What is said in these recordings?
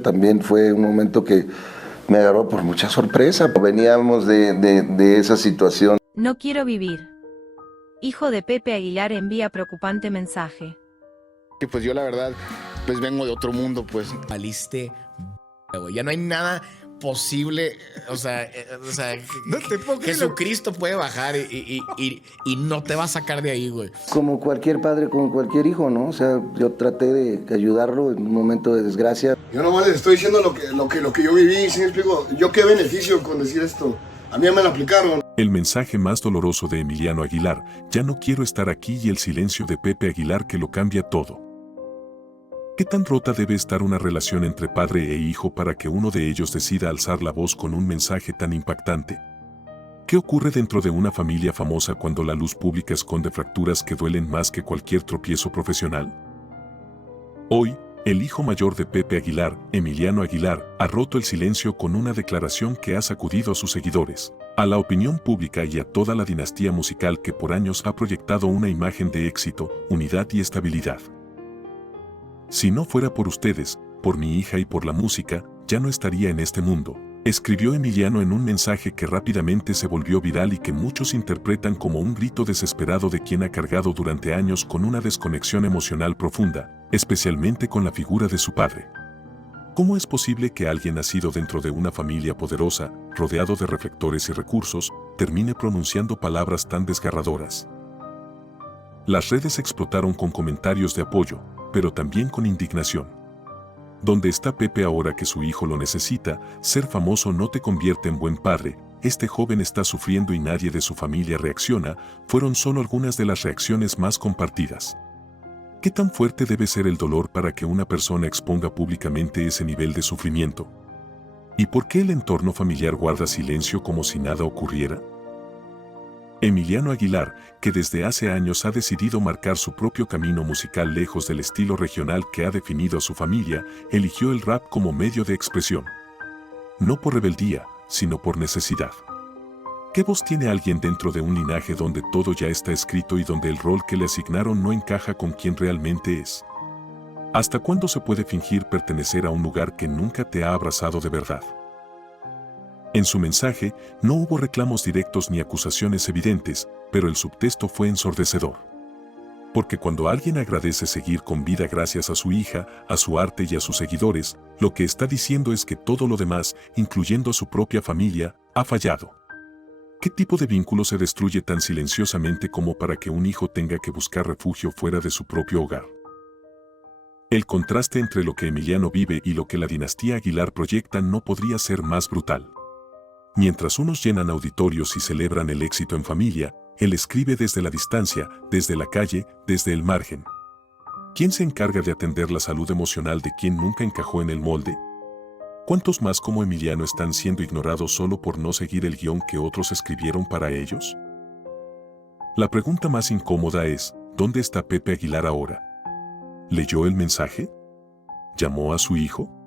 También fue un momento que me agarró por mucha sorpresa. Veníamos de esa situación. No quiero vivir. Hijo de Pepe Aguilar envía preocupante mensaje. Y pues yo la verdad, pues vengo de otro mundo, pues. Valiste, güey. Ya no hay nada posible, o sea, No te puedo creer. Jesucristo puede bajar y no te va a sacar de ahí, güey. Como cualquier padre, como cualquier hijo, ¿no? O sea, yo traté de ayudarlo en un momento de desgracia. Yo nomás les estoy diciendo lo que yo viví, ¿sí me explico? Yo qué beneficio con decir esto. A mí ya me lo aplicaron. El mensaje más doloroso de Emiliano Aguilar: ya no quiero estar aquí, y el silencio de Pepe Aguilar que lo cambia todo. ¿Qué tan rota debe estar una relación entre padre e hijo para que uno de ellos decida alzar la voz con un mensaje tan impactante? ¿Qué ocurre dentro de una familia famosa cuando la luz pública esconde fracturas que duelen más que cualquier tropiezo profesional? Hoy, el hijo mayor de Pepe Aguilar, Emiliano Aguilar, ha roto el silencio con una declaración que ha sacudido a sus seguidores, a la opinión pública y a toda la dinastía musical que por años ha proyectado una imagen de éxito, unidad y estabilidad. Si no fuera por ustedes, por mi hija y por la música, ya no estaría en este mundo, escribió Emiliano en un mensaje que rápidamente se volvió viral y que muchos interpretan como un grito desesperado de quien ha cargado durante años con una desconexión emocional profunda, especialmente con la figura de su padre. ¿Cómo es posible que alguien nacido dentro de una familia poderosa, rodeado de reflectores y recursos, termine pronunciando palabras tan desgarradoras? Las redes explotaron con comentarios de apoyo, pero también con indignación. ¿Dónde está Pepe ahora que su hijo lo necesita? Ser famoso no te convierte en buen padre. Este joven está sufriendo y nadie de su familia reacciona, fueron solo algunas de las reacciones más compartidas. ¿Qué tan fuerte debe ser el dolor para que una persona exponga públicamente ese nivel de sufrimiento? ¿Y por qué el entorno familiar guarda silencio como si nada ocurriera? Emiliano Aguilar, que desde hace años ha decidido marcar su propio camino musical lejos del estilo regional que ha definido a su familia, eligió el rap como medio de expresión. No por rebeldía, sino por necesidad. ¿Qué voz tiene alguien dentro de un linaje donde todo ya está escrito y donde el rol que le asignaron no encaja con quien realmente es? ¿Hasta cuándo se puede fingir pertenecer a un lugar que nunca te ha abrazado de verdad? En su mensaje, no hubo reclamos directos ni acusaciones evidentes, pero el subtexto fue ensordecedor. Porque cuando alguien agradece seguir con vida gracias a su hija, a su arte y a sus seguidores, lo que está diciendo es que todo lo demás, incluyendo a su propia familia, ha fallado. ¿Qué tipo de vínculo se destruye tan silenciosamente como para que un hijo tenga que buscar refugio fuera de su propio hogar? El contraste entre lo que Emiliano vive y lo que la dinastía Aguilar proyecta no podría ser más brutal. Mientras unos llenan auditorios y celebran el éxito en familia, él escribe desde la distancia, desde la calle, desde el margen. ¿Quién se encarga de atender la salud emocional de quien nunca encajó en el molde? ¿Cuántos más como Emiliano están siendo ignorados solo por no seguir el guión que otros escribieron para ellos? La pregunta más incómoda es, ¿dónde está Pepe Aguilar ahora? ¿Leyó el mensaje? ¿Llamó a su hijo?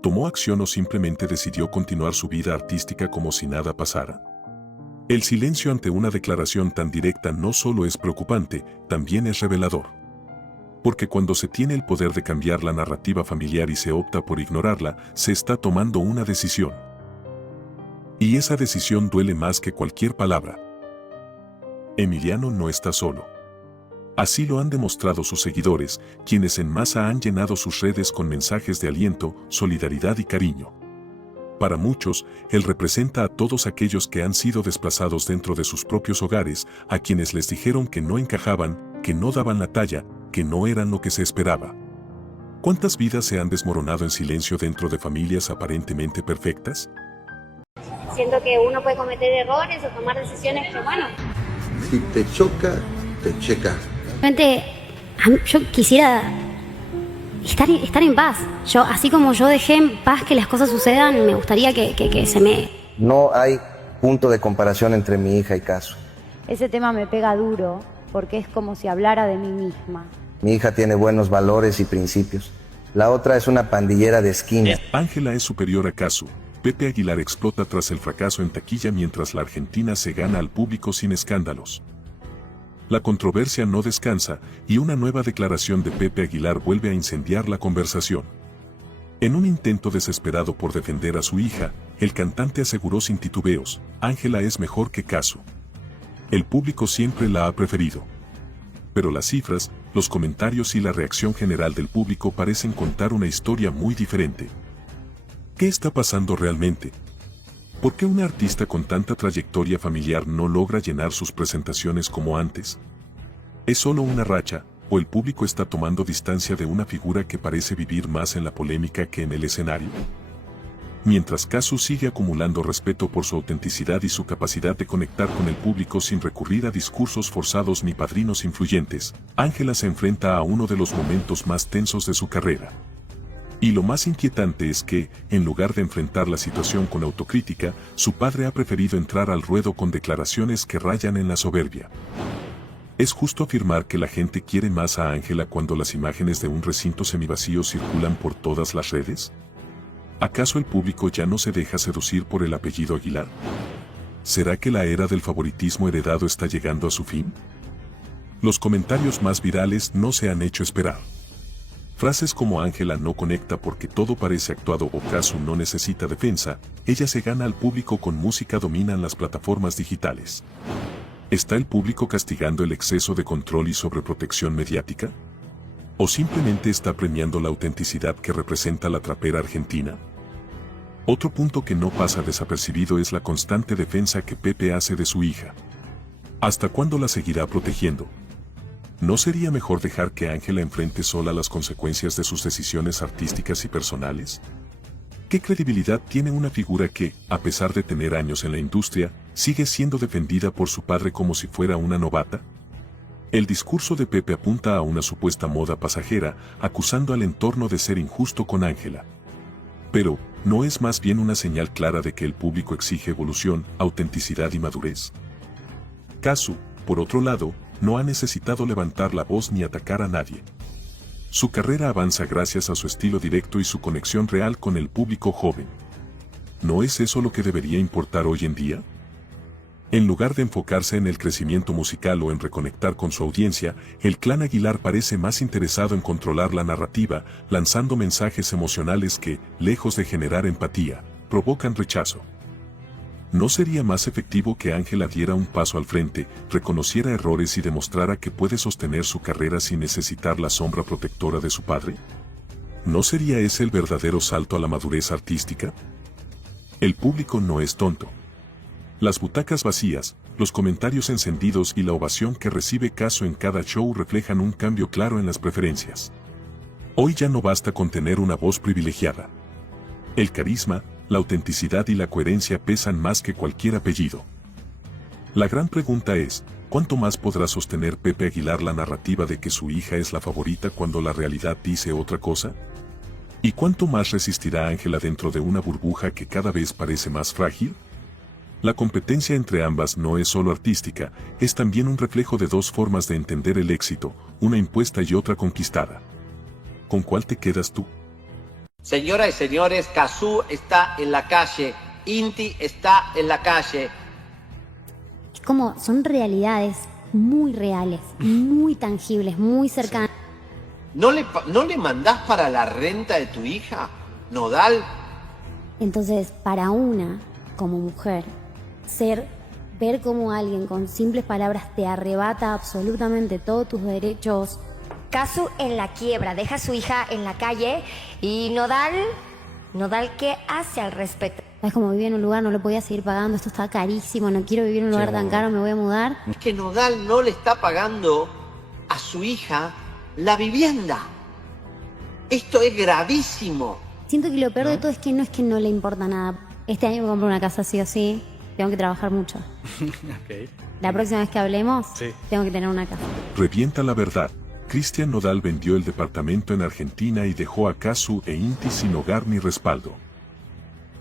¿Tomó acción o simplemente decidió continuar su vida artística como si nada pasara? El silencio ante una declaración tan directa no solo es preocupante, también es revelador. Porque cuando se tiene el poder de cambiar la narrativa familiar y se opta por ignorarla, se está tomando una decisión. Y esa decisión duele más que cualquier palabra. Emiliano no está solo. Así lo han demostrado sus seguidores, quienes en masa han llenado sus redes con mensajes de aliento, solidaridad y cariño. Para muchos, él representa a todos aquellos que han sido desplazados dentro de sus propios hogares, a quienes les dijeron que no encajaban, que no daban la talla, que no eran lo que se esperaba. ¿Cuántas vidas se han desmoronado en silencio dentro de familias aparentemente perfectas? Siento que uno puede cometer errores o tomar decisiones que, bueno. Si te choca, te checa. Realmente, yo quisiera estar en paz. Así como yo dejé en paz que las cosas sucedan, me gustaría que se me... No hay punto de comparación entre mi hija y Caso. Ese tema me pega duro, porque es como si hablara de mí misma. Mi hija tiene buenos valores y principios. La otra es una pandillera de esquina. Ángela es superior a Caso. Pepe Aguilar explota tras el fracaso en taquilla mientras la Argentina se gana al público sin escándalos. La controversia no descansa y una nueva declaración de Pepe Aguilar vuelve a incendiar la conversación. En un intento desesperado por defender a su hija, el cantante aseguró sin titubeos, Ángela es mejor que Casu. El público siempre la ha preferido. Pero las cifras, los comentarios y la reacción general del público parecen contar una historia muy diferente. ¿Qué está pasando realmente? ¿Por qué una artista con tanta trayectoria familiar no logra llenar sus presentaciones como antes? ¿Es solo una racha, o el público está tomando distancia de una figura que parece vivir más en la polémica que en el escenario? Mientras Casu sigue acumulando respeto por su autenticidad y su capacidad de conectar con el público sin recurrir a discursos forzados ni padrinos influyentes, Ángela se enfrenta a uno de los momentos más tensos de su carrera. Y lo más inquietante es que, en lugar de enfrentar la situación con autocrítica, su padre ha preferido entrar al ruedo con declaraciones que rayan en la soberbia. ¿Es justo afirmar que la gente quiere más a Ángela cuando las imágenes de un recinto semivacío circulan por todas las redes? ¿Acaso el público ya no se deja seducir por el apellido Aguilar? ¿Será que la era del favoritismo heredado está llegando a su fin? Los comentarios más virales no se han hecho esperar. Frases como Ángela no conecta porque todo parece actuado o Casu no necesita defensa, ella se gana al público con música dominan las plataformas digitales. ¿Está el público castigando el exceso de control y sobreprotección mediática? ¿O simplemente está premiando la autenticidad que representa la trapera argentina? Otro punto que no pasa desapercibido es la constante defensa que Pepe hace de su hija. ¿Hasta cuándo la seguirá protegiendo? ¿No sería mejor dejar que Ángela enfrente sola las consecuencias de sus decisiones artísticas y personales? ¿Qué credibilidad tiene una figura que, a pesar de tener años en la industria, sigue siendo defendida por su padre como si fuera una novata? El discurso de Pepe apunta a una supuesta moda pasajera, acusando al entorno de ser injusto con Ángela. Pero, ¿no es más bien una señal clara de que el público exige evolución, autenticidad y madurez? Casu, por otro lado, no ha necesitado levantar la voz ni atacar a nadie. Su carrera avanza gracias a su estilo directo y su conexión real con el público joven. ¿No es eso lo que debería importar hoy en día? En lugar de enfocarse en el crecimiento musical o en reconectar con su audiencia, el clan Aguilar parece más interesado en controlar la narrativa, lanzando mensajes emocionales que, lejos de generar empatía, provocan rechazo. ¿No sería más efectivo que Ángela diera un paso al frente, reconociera errores y demostrara que puede sostener su carrera sin necesitar la sombra protectora de su padre? ¿No sería ese el verdadero salto a la madurez artística? El público no es tonto. Las butacas vacías, los comentarios encendidos y la ovación que recibe Casu en cada show reflejan un cambio claro en las preferencias. Hoy ya no basta con tener una voz privilegiada. El carisma, la autenticidad y la coherencia pesan más que cualquier apellido. La gran pregunta es, ¿cuánto más podrá sostener Pepe Aguilar la narrativa de que su hija es la favorita cuando la realidad dice otra cosa? ¿Y cuánto más resistirá Ángela dentro de una burbuja que cada vez parece más frágil? La competencia entre ambas no es solo artística, es también un reflejo de dos formas de entender el éxito, una impuesta y otra conquistada. ¿Con cuál te quedas tú? Señoras y señores, Casu está en la calle, Inti está en la calle. Es como, son realidades muy reales, muy tangibles, muy cercanas. ¿No le mandás para la renta de tu hija, Nodal? Entonces, para una, como mujer, ver cómo alguien con simples palabras te arrebata absolutamente todos tus derechos. Casu en la quiebra, deja a su hija en la calle y Nodal, ¿qué hace al respecto? Es como vivir en un lugar, no lo podía seguir pagando, esto está carísimo, no quiero vivir en un lugar tan caro, me voy a mudar. Es que Nodal no le está pagando a su hija la vivienda. Esto es gravísimo. Siento que lo peor de todo es que no le importa nada. Este año me compro una casa sí o sí, tengo que trabajar mucho. Okay. La próxima vez que hablemos, tengo que tener una casa. Revienta la verdad. Cristian Nodal vendió el departamento en Argentina y dejó a Casu e Inti sin hogar ni respaldo.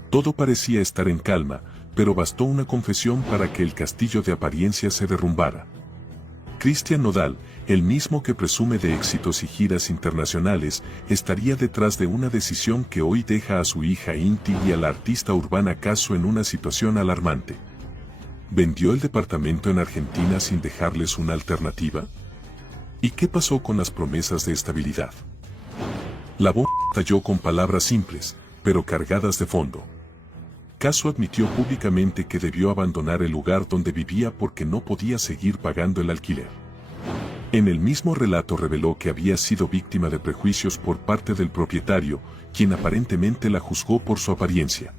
Todo parecía estar en calma, pero bastó una confesión para que el castillo de apariencia se derrumbara. Cristian Nodal, el mismo que presume de éxitos y giras internacionales, estaría detrás de una decisión que hoy deja a su hija Inti y a la artista urbana Casu en una situación alarmante. ¿Vendió el departamento en Argentina sin dejarles una alternativa? ¿Y qué pasó con las promesas de estabilidad? La bomba estalló con palabras simples, pero cargadas de fondo. Casu admitió públicamente que debió abandonar el lugar donde vivía porque no podía seguir pagando el alquiler. En el mismo relato reveló que había sido víctima de prejuicios por parte del propietario, quien aparentemente la juzgó por su apariencia.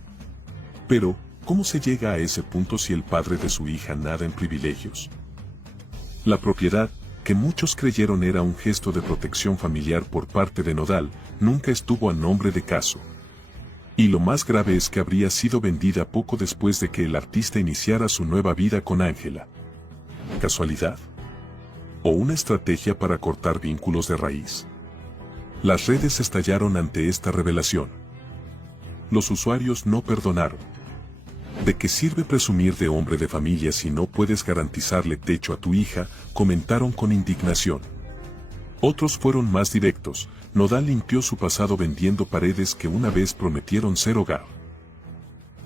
Pero, ¿cómo se llega a ese punto si el padre de su hija nada en privilegios? La propiedad, que muchos creyeron era un gesto de protección familiar por parte de Nodal, nunca estuvo a nombre de Casu. Y lo más grave es que habría sido vendida poco después de que el artista iniciara su nueva vida con Ángela. ¿Casualidad? ¿O una estrategia para cortar vínculos de raíz? Las redes estallaron ante esta revelación. Los usuarios no perdonaron. ¿De qué sirve presumir de hombre de familia si no puedes garantizarle techo a tu hija?, comentaron con indignación. Otros fueron más directos. Nodal limpió su pasado vendiendo paredes que una vez prometieron ser hogar.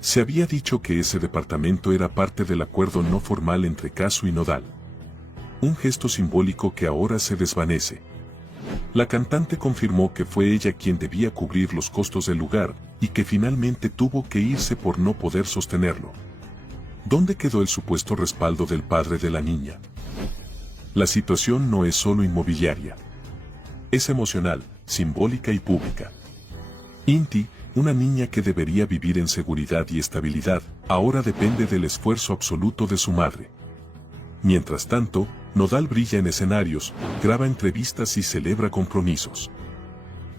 Se había dicho que ese departamento era parte del acuerdo no formal entre Casu y Nodal. Un gesto simbólico que ahora se desvanece. La cantante confirmó que fue ella quien debía cubrir los costos del lugar, y que finalmente tuvo que irse por no poder sostenerlo. ¿Dónde quedó el supuesto respaldo del padre de la niña? La situación no es solo inmobiliaria. Es emocional, simbólica y pública. Inti, una niña que debería vivir en seguridad y estabilidad, ahora depende del esfuerzo absoluto de su madre. Mientras tanto, Nodal brilla en escenarios, graba entrevistas y celebra compromisos.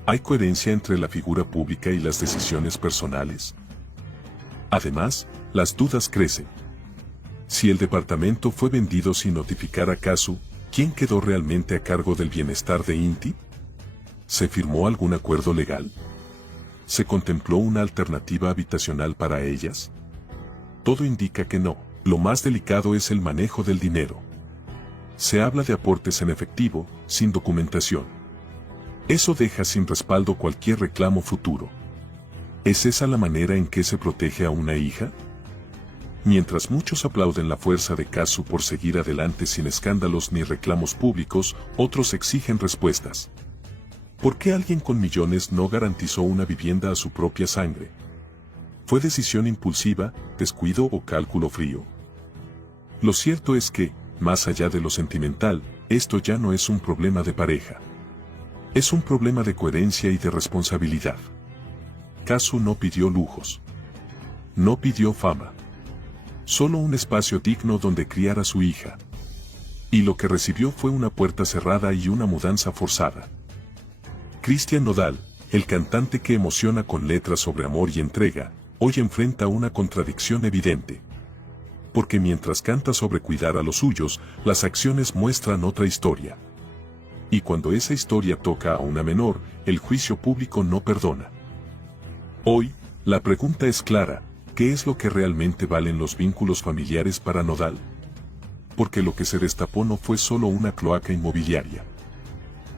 ¿Hay coherencia entre la figura pública y las decisiones personales? Además, las dudas crecen. Si el departamento fue vendido sin notificar a Casu, ¿quién quedó realmente a cargo del bienestar de Inti? ¿Se firmó algún acuerdo legal? ¿Se contempló una alternativa habitacional para ellas? Todo indica que no. Lo más delicado es el manejo del dinero. Se habla de aportes en efectivo, sin documentación. Eso deja sin respaldo cualquier reclamo futuro. ¿Es esa la manera en que se protege a una hija? Mientras muchos aplauden la fuerza de Casu por seguir adelante sin escándalos ni reclamos públicos, otros exigen respuestas. ¿Por qué alguien con millones no garantizó una vivienda a su propia sangre? ¿Fue decisión impulsiva, descuido o cálculo frío? Lo cierto es que, más allá de lo sentimental, esto ya no es un problema de pareja. Es un problema de coherencia y de responsabilidad. Casu no pidió lujos. No pidió fama. Solo un espacio digno donde criar a su hija. Y lo que recibió fue una puerta cerrada y una mudanza forzada. Cristian Nodal, el cantante que emociona con letras sobre amor y entrega, hoy enfrenta una contradicción evidente. Porque mientras canta sobre cuidar a los suyos, las acciones muestran otra historia. Y cuando esa historia toca a una menor, el juicio público no perdona. Hoy, la pregunta es clara: ¿qué es lo que realmente valen los vínculos familiares para Nodal? Porque lo que se destapó no fue solo una cloaca inmobiliaria.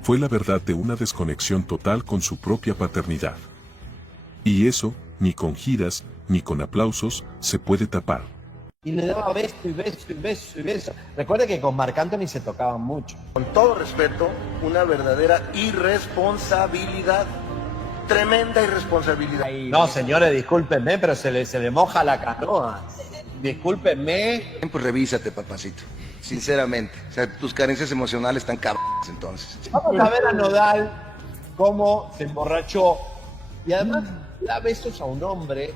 Fue la verdad de una desconexión total con su propia paternidad. Y eso, ni con giras, ni con aplausos, se puede tapar. Y le daba beso y beso y beso y beso. Recuerde que con Marc Anthony se tocaban mucho. Con todo respeto, una verdadera irresponsabilidad. Tremenda irresponsabilidad. No, señores, discúlpenme, pero se le moja la canoa. Discúlpenme. Pues revísate, papacito. Sinceramente. O sea, tus carencias emocionales están cabronas entonces. Vamos a ver a Nodal cómo se emborrachó. Y además da besos a un hombre,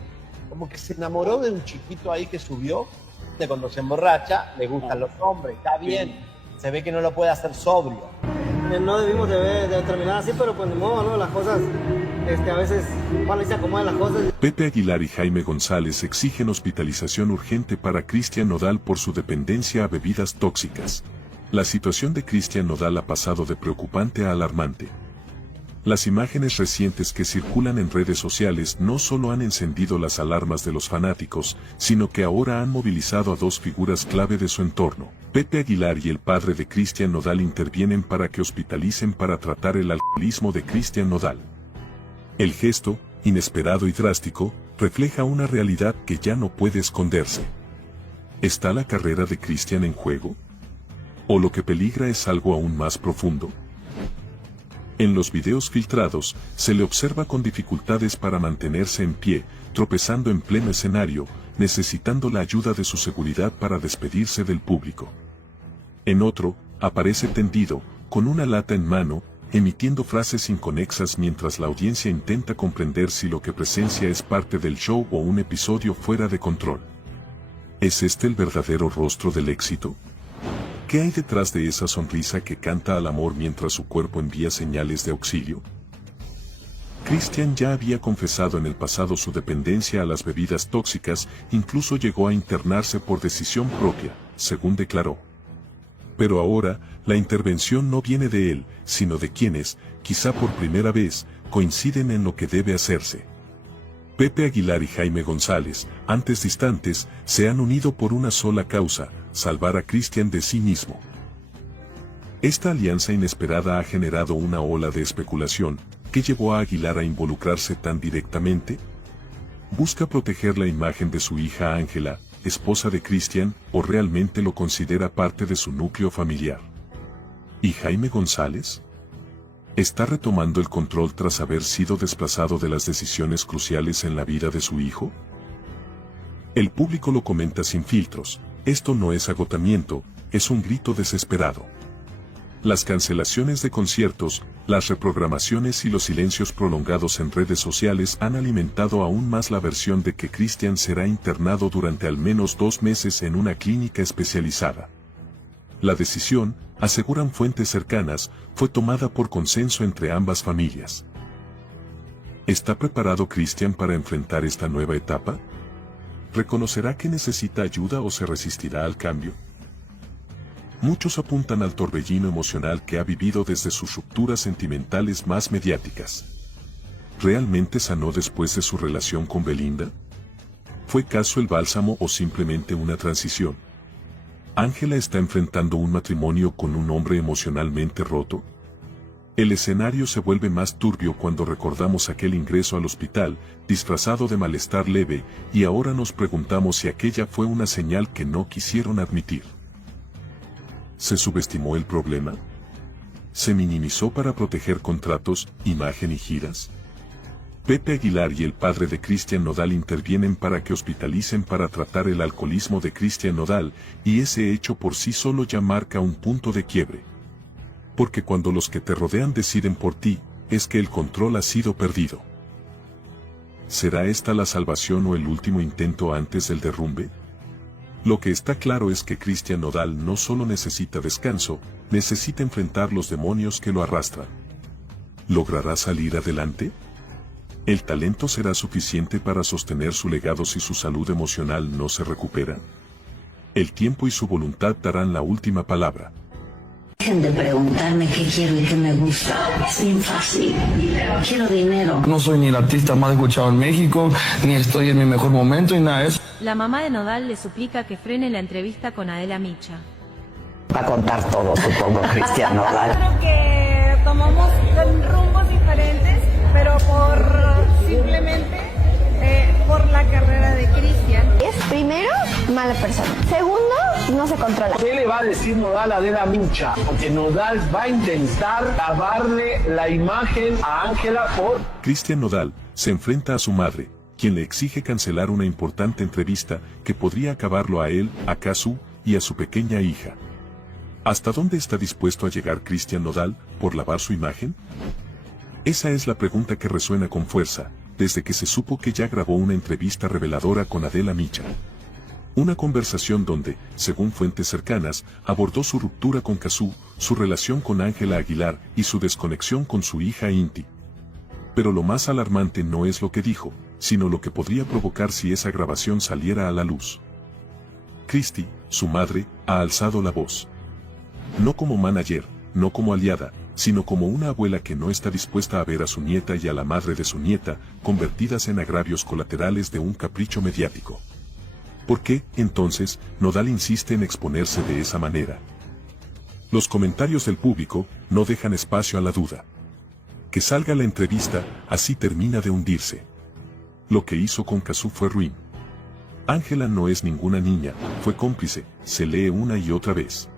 como que se enamoró de un chiquito ahí que subió. De cuando se emborracha, le gustan los hombres, está bien. Se ve que no lo puede hacer sobrio. No debimos de terminar así, pero pues ni modo, ¿no? Las cosas, a veces, van y se acomodan las cosas. Pepe Aguilar y Jaime González exigen hospitalización urgente para Cristian Nodal por su dependencia a bebidas tóxicas. La situación de Cristian Nodal ha pasado de preocupante a alarmante. Las imágenes recientes que circulan en redes sociales no solo han encendido las alarmas de los fanáticos, sino que ahora han movilizado a dos figuras clave de su entorno. Pepe Aguilar y el padre de Cristian Nodal intervienen para que hospitalicen para tratar el alcoholismo de Cristian Nodal. El gesto, inesperado y drástico, refleja una realidad que ya no puede esconderse. ¿Está la carrera de Cristian en juego? ¿O lo que peligra es algo aún más profundo? En los videos filtrados, se le observa con dificultades para mantenerse en pie, tropezando en pleno escenario, necesitando la ayuda de su seguridad para despedirse del público. En otro, aparece tendido, con una lata en mano, emitiendo frases inconexas mientras la audiencia intenta comprender si lo que presencia es parte del show o un episodio fuera de control. ¿Es este el verdadero rostro del éxito? ¿Qué hay detrás de esa sonrisa que canta al amor mientras su cuerpo envía señales de auxilio? Cristian ya había confesado en el pasado su dependencia a las bebidas tóxicas, incluso llegó a internarse por decisión propia, según declaró. Pero ahora, la intervención no viene de él, sino de quienes, quizá por primera vez, coinciden en lo que debe hacerse. Pepe Aguilar y Jaime González, antes distantes, se han unido por una sola causa: salvar a Cristian de sí mismo. Esta alianza inesperada ha generado una ola de especulación. ¿Qué llevó a Aguilar a involucrarse tan directamente? ¿Busca proteger la imagen de su hija Ángela, esposa de Cristian, o realmente lo considera parte de su núcleo familiar? ¿Y Jaime González? ¿Está retomando el control tras haber sido desplazado de las decisiones cruciales en la vida de su hijo? El público lo comenta sin filtros. Esto no es agotamiento, es un grito desesperado. Las cancelaciones de conciertos, las reprogramaciones y los silencios prolongados en redes sociales han alimentado aún más la versión de que Cristian será internado durante al menos 2 meses en una clínica especializada. La decisión, aseguran fuentes cercanas, fue tomada por consenso entre ambas familias. ¿Está preparado Cristian para enfrentar esta nueva etapa? ¿Reconocerá que necesita ayuda o se resistirá al cambio? Muchos apuntan al torbellino emocional que ha vivido desde sus rupturas sentimentales más mediáticas. ¿Realmente sanó después de su relación con Belinda? ¿Fue caso el bálsamo o simplemente una transición? ¿Ángela está enfrentando un matrimonio con un hombre emocionalmente roto? El escenario se vuelve más turbio cuando recordamos aquel ingreso al hospital, disfrazado de malestar leve, y ahora nos preguntamos si aquella fue una señal que no quisieron admitir. ¿Se subestimó el problema? ¿Se minimizó para proteger contratos, imagen y giras? Pepe Aguilar y el padre de Cristian Nodal intervienen para que hospitalicen para tratar el alcoholismo de Cristian Nodal, y ese hecho por sí solo ya marca un punto de quiebre. Porque cuando los que te rodean deciden por ti, es que el control ha sido perdido. ¿Será esta la salvación o el último intento antes del derrumbe? Lo que está claro es que Cristian Nodal no solo necesita descanso, necesita enfrentar los demonios que lo arrastran. ¿Logrará salir adelante? ¿El talento será suficiente para sostener su legado si su salud emocional no se recupera? El tiempo y su voluntad darán la última palabra. Dejen de preguntarme qué quiero y qué me gusta. Es bien fácil. Quiero dinero. No soy ni el artista más escuchado en México, ni estoy en mi mejor momento y nada de eso. La mamá de Nodal le suplica que frene la entrevista con Adela Micha. Va a contar todo, supongo, Cristian Nodal. Creo que tomamos rumbos diferentes, pero simplemente por la carrera de Cristian. Es primero, mala persona. Segundo, no se controla. ¿Qué le va a decir Nodal a Adela Micha? Porque Nodal va a intentar lavarle la imagen a Ángela por... Cristian Nodal se enfrenta a su madre, quien le exige cancelar una importante entrevista que podría acabarlo a él, a Casu y a su pequeña hija. ¿Hasta dónde está dispuesto a llegar Cristian Nodal por lavar su imagen? Esa es la pregunta que resuena con fuerza, desde que se supo que ya grabó una entrevista reveladora con Adela Micha. Una conversación donde, según fuentes cercanas, abordó su ruptura con Casu, su relación con Ángela Aguilar y su desconexión con su hija Inti. Pero lo más alarmante no es lo que dijo, sino lo que podría provocar si esa grabación saliera a la luz. Christy, su madre, ha alzado la voz. No como manager, no como aliada, sino como una abuela que no está dispuesta a ver a su nieta y a la madre de su nieta convertidas en agravios colaterales de un capricho mediático. ¿Por qué, entonces, Nodal insiste en exponerse de esa manera? Los comentarios del público no dejan espacio a la duda. Que salga la entrevista, así termina de hundirse. Lo que hizo con Casu fue ruin. Ángela no es ninguna niña, fue cómplice, se lee una y otra vez.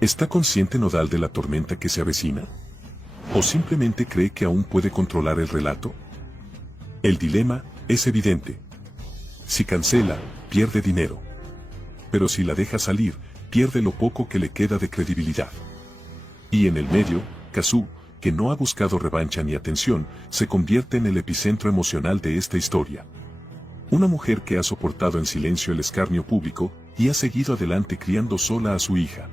¿Está consciente Nodal de la tormenta que se avecina? ¿O simplemente cree que aún puede controlar el relato? El dilema es evidente. Si cancela, pierde dinero. Pero si la deja salir, pierde lo poco que le queda de credibilidad. Y en el medio, Kazoo, que no ha buscado revancha ni atención, se convierte en el epicentro emocional de esta historia. Una mujer que ha soportado en silencio el escarnio público y ha seguido adelante criando sola a su hija.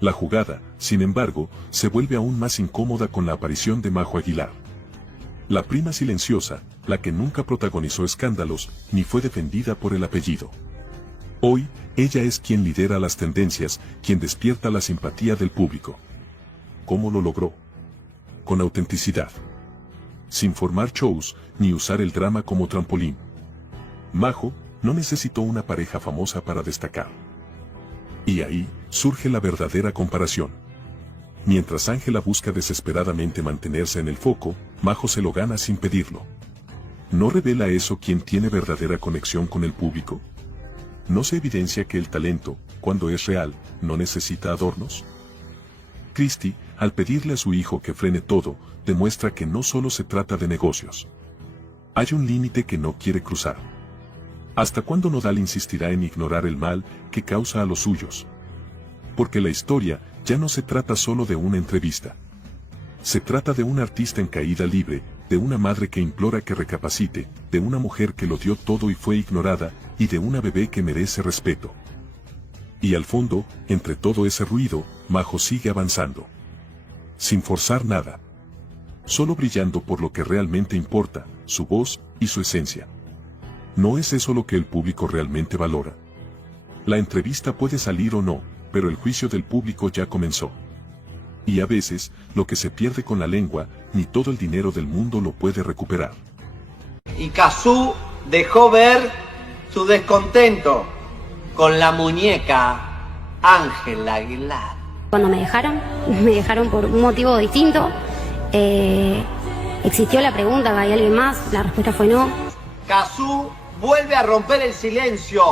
La jugada, sin embargo, se vuelve aún más incómoda con la aparición de Majo Aguilar. La prima silenciosa, la que nunca protagonizó escándalos, ni fue defendida por el apellido. Hoy, ella es quien lidera las tendencias, quien despierta la simpatía del público. ¿Cómo lo logró? Con autenticidad. Sin formar shows, ni usar el drama como trampolín. Majo no necesitó una pareja famosa para destacar. Y ahí surge la verdadera comparación. Mientras Ángela busca desesperadamente mantenerse en el foco, Majo se lo gana sin pedirlo. ¿No revela eso quien tiene verdadera conexión con el público? ¿No se evidencia que el talento, cuando es real, no necesita adornos? Christy, al pedirle a su hijo que frene todo, demuestra que no solo se trata de negocios. Hay un límite que no quiere cruzar. ¿Hasta cuándo Nodal insistirá en ignorar el mal que causa a los suyos? Porque la historia ya no se trata solo de una entrevista. Se trata de un artista en caída libre, de una madre que implora que recapacite, de una mujer que lo dio todo y fue ignorada, y de una bebé que merece respeto. Y al fondo, entre todo ese ruido, Majo sigue avanzando. Sin forzar nada. Solo brillando por lo que realmente importa, su voz y su esencia. ¿No es eso lo que el público realmente valora? La entrevista puede salir o no, pero el juicio del público ya comenzó. Y a veces, lo que se pierde con la lengua, ni todo el dinero del mundo lo puede recuperar. Y Kazoo dejó ver su descontento con la muñeca Ángela Aguilar. Cuando me dejaron por un motivo distinto. Existió la pregunta, ¿hay alguien más? La respuesta fue no. Kazoo vuelve a romper el silencio.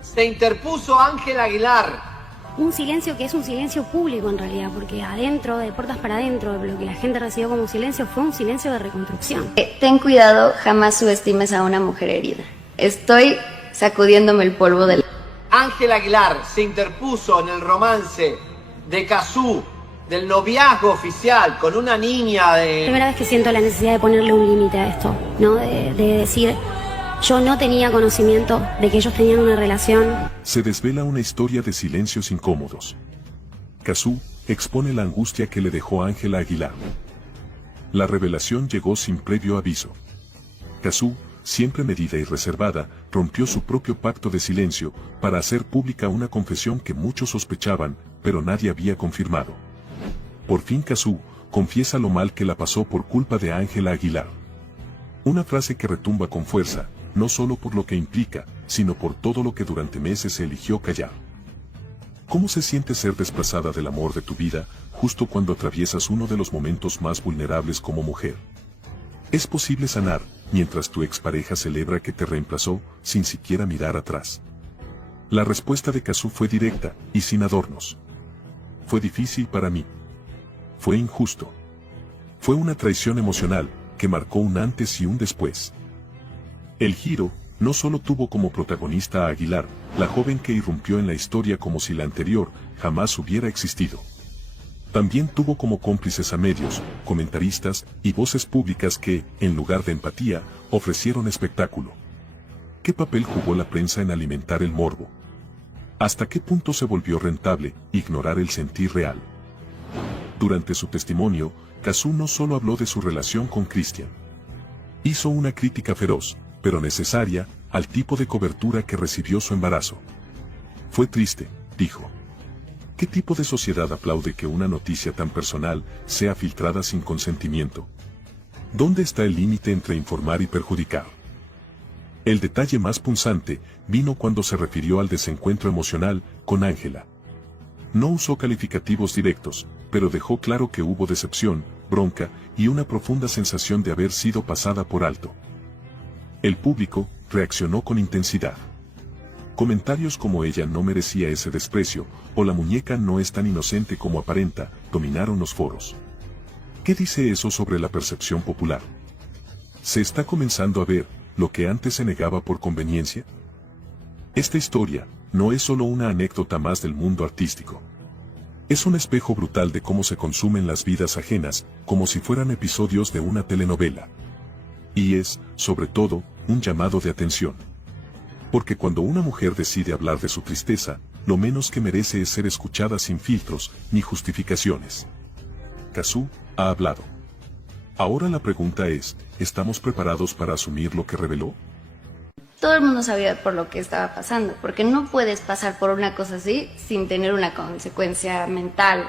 Se interpuso Ángela Aguilar. Un silencio que es un silencio público en realidad, porque adentro, de puertas para adentro, lo que la gente recibió como silencio fue un silencio de reconstrucción. Ten cuidado, jamás subestimes a una mujer herida. Estoy sacudiéndome el polvo del... Ángela Aguilar se interpuso en el romance de Kazoo, del noviazgo oficial con una niña de... Primera vez que siento la necesidad de ponerle un límite a esto, ¿no? De decir, yo no tenía conocimiento de que ellos tenían una relación. Se desvela una historia de silencios incómodos. Kazoo expone la angustia que le dejó Ángela Aguilar. La revelación llegó sin previo aviso. Kazoo, siempre medida y reservada, rompió su propio pacto de silencio para hacer pública una confesión que muchos sospechaban, pero nadie había confirmado. Por fin Kazoo confiesa lo mal que la pasó por culpa de Ángela Aguilar. Una frase que retumba con fuerza, no solo por lo que implica, sino por todo lo que durante meses se eligió callar. ¿Cómo se siente ser desplazada del amor de tu vida, justo cuando atraviesas uno de los momentos más vulnerables como mujer? ¿Es posible sanar, mientras tu expareja celebra que te reemplazó, sin siquiera mirar atrás? La respuesta de Kazoo fue directa, y sin adornos. Fue difícil para mí. Fue injusto. Fue una traición emocional, que marcó un antes y un después. El giro, no solo tuvo como protagonista a Aguilar, la joven que irrumpió en la historia como si la anterior jamás hubiera existido. También tuvo como cómplices a medios, comentaristas y voces públicas que, en lugar de empatía, ofrecieron espectáculo. ¿Qué papel jugó la prensa en alimentar el morbo? ¿Hasta qué punto se volvió rentable ignorar el sentir real? Durante su testimonio, Kazoo no solo habló de su relación con Christian. Hizo una crítica feroz, pero necesaria, al tipo de cobertura que recibió su embarazo. Fue triste, dijo. ¿Qué tipo de sociedad aplaude que una noticia tan personal sea filtrada sin consentimiento? ¿Dónde está el límite entre informar y perjudicar? El detalle más punzante vino cuando se refirió al desencuentro emocional con Ángela. No usó calificativos directos, pero dejó claro que hubo decepción, bronca y una profunda sensación de haber sido pasada por alto. El público reaccionó con intensidad. Comentarios como ella no merecía ese desprecio, o la muñeca no es tan inocente como aparenta, dominaron los foros. ¿Qué dice eso sobre la percepción popular? ¿Se está comenzando a ver lo que antes se negaba por conveniencia? Esta historia no es solo una anécdota más del mundo artístico. Es un espejo brutal de cómo se consumen las vidas ajenas, como si fueran episodios de una telenovela. Y es, sobre todo, un llamado de atención. Porque cuando una mujer decide hablar de su tristeza, lo menos que merece es ser escuchada sin filtros ni justificaciones. Kazú ha hablado. Ahora la pregunta es, ¿estamos preparados para asumir lo que reveló? Todo el mundo sabía por lo que estaba pasando, porque no puedes pasar por una cosa así sin tener una consecuencia mental.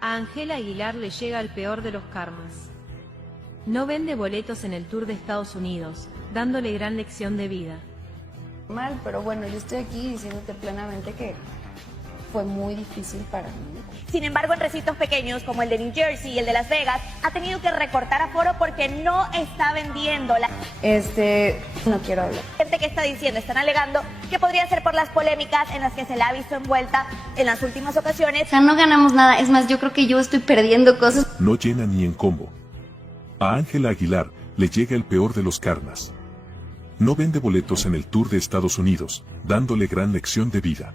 A Ángela Aguilar le llega el peor de los karmas. No vende boletos en el tour de Estados Unidos, dándole gran lección de vida. Mal, pero bueno, yo estoy aquí diciéndote plenamente que fue muy difícil para mí. Sin embargo, en recintos pequeños como el de New Jersey y el de Las Vegas, ha tenido que recortar aforo porque no está vendiendo. No quiero hablar. Gente que está diciendo, están alegando que podría ser por las polémicas en las que se la ha visto envuelta en las últimas ocasiones. O sea, no ganamos nada, es más, yo creo que yo estoy perdiendo cosas. No llena ni en combo. A Ángela Aguilar le llega el peor de los karmas. No vende boletos en el tour de Estados Unidos, dándole gran lección de vida.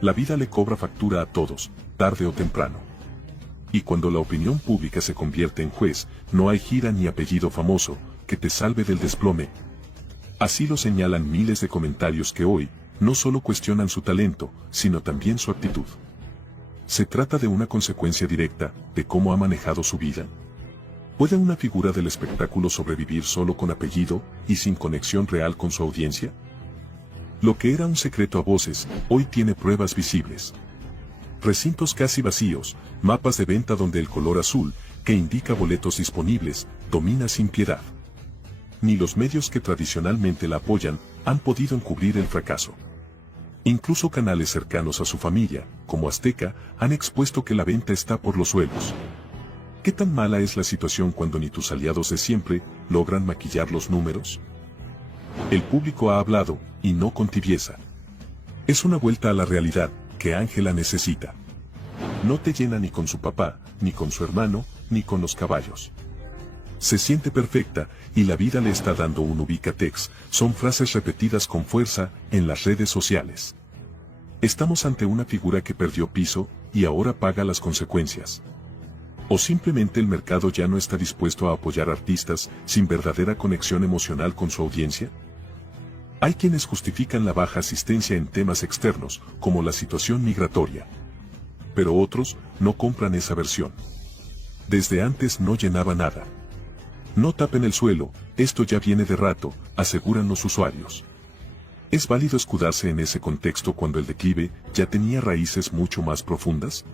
La vida le cobra factura a todos, tarde o temprano. Y cuando la opinión pública se convierte en juez, no hay gira ni apellido famoso que te salve del desplome. Así lo señalan miles de comentarios que hoy no solo cuestionan su talento, sino también su actitud. ¿Se trata de una consecuencia directa de cómo ha manejado su vida? ¿Puede una figura del espectáculo sobrevivir solo con apellido y sin conexión real con su audiencia? Lo que era un secreto a voces, hoy tiene pruebas visibles. Recintos casi vacíos, mapas de venta donde el color azul, que indica boletos disponibles, domina sin piedad. Ni los medios que tradicionalmente la apoyan han podido encubrir el fracaso. Incluso canales cercanos a su familia, como Azteca, han expuesto que la venta está por los suelos. ¿Qué tan mala es la situación cuando ni tus aliados de siempre logran maquillar los números? El público ha hablado, y no con tibieza. Es una vuelta a la realidad que Ángela necesita. No te llena ni con su papá, ni con su hermano, ni con los caballos. Se siente perfecta, y la vida le está dando un ubicatex, son frases repetidas con fuerza en las redes sociales. Estamos ante una figura que perdió piso, y ahora paga las consecuencias. O simplemente el mercado ya no está dispuesto a apoyar artistas sin verdadera conexión emocional con su audiencia. Hay quienes justifican la baja asistencia en temas externos, como la situación migratoria. Pero otros no compran esa versión. Desde antes no llenaba nada. No tapen el suelo, esto ya viene de rato, aseguran los usuarios. ¿Es válido escudarse en ese contexto cuando el declive ya tenía raíces mucho más profundas?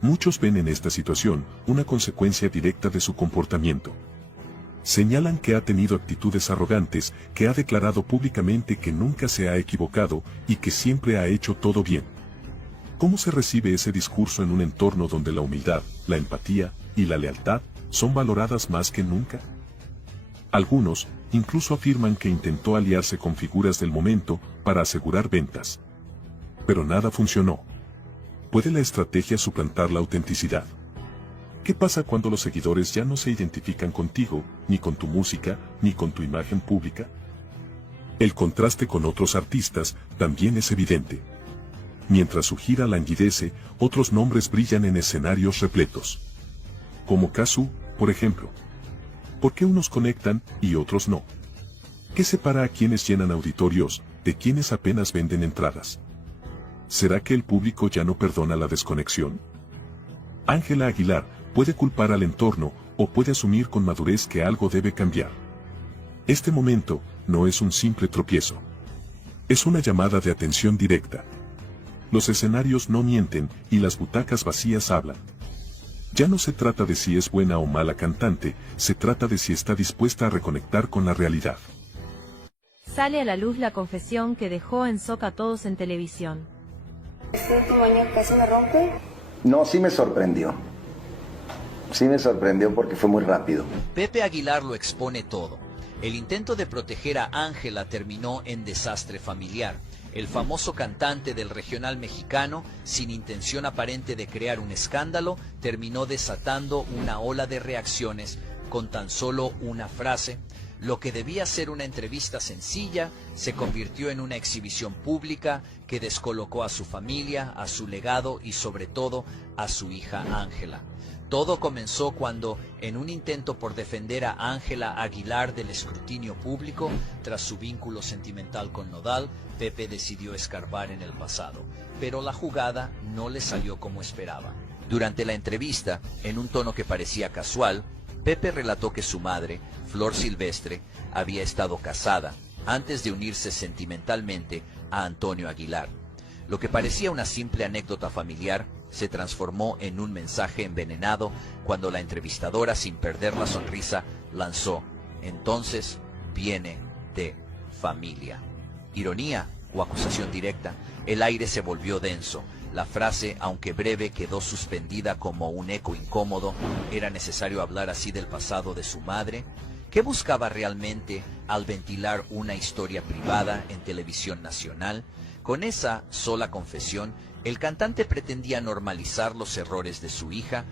Muchos ven en esta situación una consecuencia directa de su comportamiento. Señalan que ha tenido actitudes arrogantes, que ha declarado públicamente que nunca se ha equivocado y que siempre ha hecho todo bien. ¿Cómo se recibe ese discurso en un entorno donde la humildad, la empatía y la lealtad son valoradas más que nunca? Algunos incluso afirman que intentó aliarse con figuras del momento para asegurar ventas. Pero nada funcionó. ¿Puede la estrategia suplantar la autenticidad? ¿Qué pasa cuando los seguidores ya no se identifican contigo, ni con tu música, ni con tu imagen pública? El contraste con otros artistas también es evidente. Mientras su gira languidece, otros nombres brillan en escenarios repletos. Como Kazú, por ejemplo. ¿Por qué unos conectan y otros no? ¿Qué separa a quienes llenan auditorios de quienes apenas venden entradas? ¿Será que el público ya no perdona la desconexión? Ángela Aguilar puede culpar al entorno o puede asumir con madurez que algo debe cambiar. Este momento no es un simple tropiezo. Es una llamada de atención directa. Los escenarios no mienten y las butacas vacías hablan. Ya no se trata de si es buena o mala cantante, se trata de si está dispuesta a reconectar con la realidad. Sale a la luz la confesión que dejó en shock a todos en televisión. ¿Este tamaño casi me rompe? No, sí me sorprendió. Sí me sorprendió porque fue muy rápido. Pepe Aguilar lo expone todo. El intento de proteger a Ángela terminó en desastre familiar. El famoso cantante del regional mexicano, sin intención aparente de crear un escándalo, terminó desatando una ola de reacciones con tan solo una frase. Lo que debía ser una entrevista sencilla se convirtió en una exhibición pública que descolocó a su familia, a su legado y sobre todo a su hija Ángela. Todo comenzó cuando, en un intento por defender a Ángela Aguilar del escrutinio público, tras su vínculo sentimental con Nodal, Pepe decidió escarbar en el pasado. Pero la jugada no le salió como esperaba. Durante la entrevista, en un tono que parecía casual, Pepe relató que su madre, Flor Silvestre, había estado casada antes de unirse sentimentalmente a Antonio Aguilar. Lo que parecía una simple anécdota familiar se transformó en un mensaje envenenado cuando la entrevistadora, sin perder la sonrisa, lanzó: entonces viene de familia. Ironía o acusación directa, el aire se volvió denso. La frase, aunque breve, quedó suspendida como un eco incómodo. ¿Era necesario hablar así del pasado de su madre? ¿Qué buscaba realmente al ventilar una historia privada en televisión nacional? Con esa sola confesión, el cantante pretendía normalizar los errores de su hija,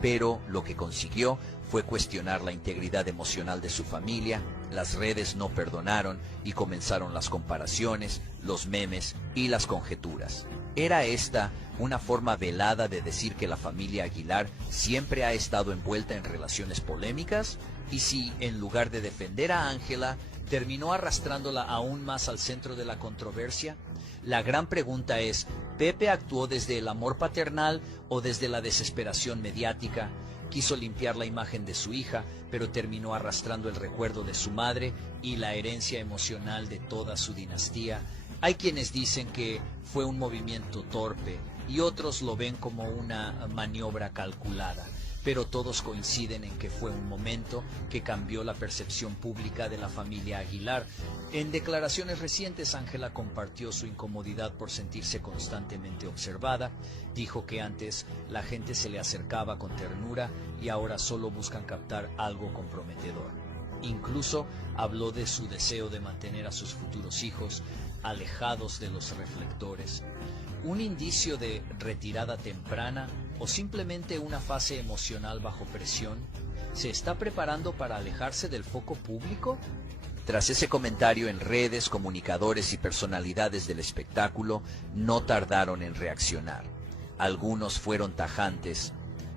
pero lo que consiguió fue cuestionar la integridad emocional de su familia. Las redes no perdonaron y comenzaron las comparaciones, los memes y las conjeturas. ¿Era esta una forma velada de decir que la familia Aguilar siempre ha estado envuelta en relaciones polémicas? ¿Y si, en lugar de defender a Ángela, terminó arrastrándola aún más al centro de la controversia? La gran pregunta es, ¿Pepe actuó desde el amor paternal o desde la desesperación mediática? Quiso limpiar la imagen de su hija, pero terminó arrastrando el recuerdo de su madre y la herencia emocional de toda su dinastía. Hay quienes dicen que fue un movimiento torpe y otros lo ven como una maniobra calculada, pero todos coinciden en que fue un momento que cambió la percepción pública de la familia Aguilar. En declaraciones recientes, Ángela compartió su incomodidad por sentirse constantemente observada. Dijo que antes la gente se le acercaba con ternura y ahora solo buscan captar algo comprometedor. Incluso habló de su deseo de mantener a sus futuros hijos alejados de los reflectores. ¿Un indicio de retirada temprana o simplemente una fase emocional bajo presión? ¿Se está preparando para alejarse del foco público? Tras ese comentario en redes, comunicadores y personalidades del espectáculo no tardaron en reaccionar. Algunos fueron tajantes: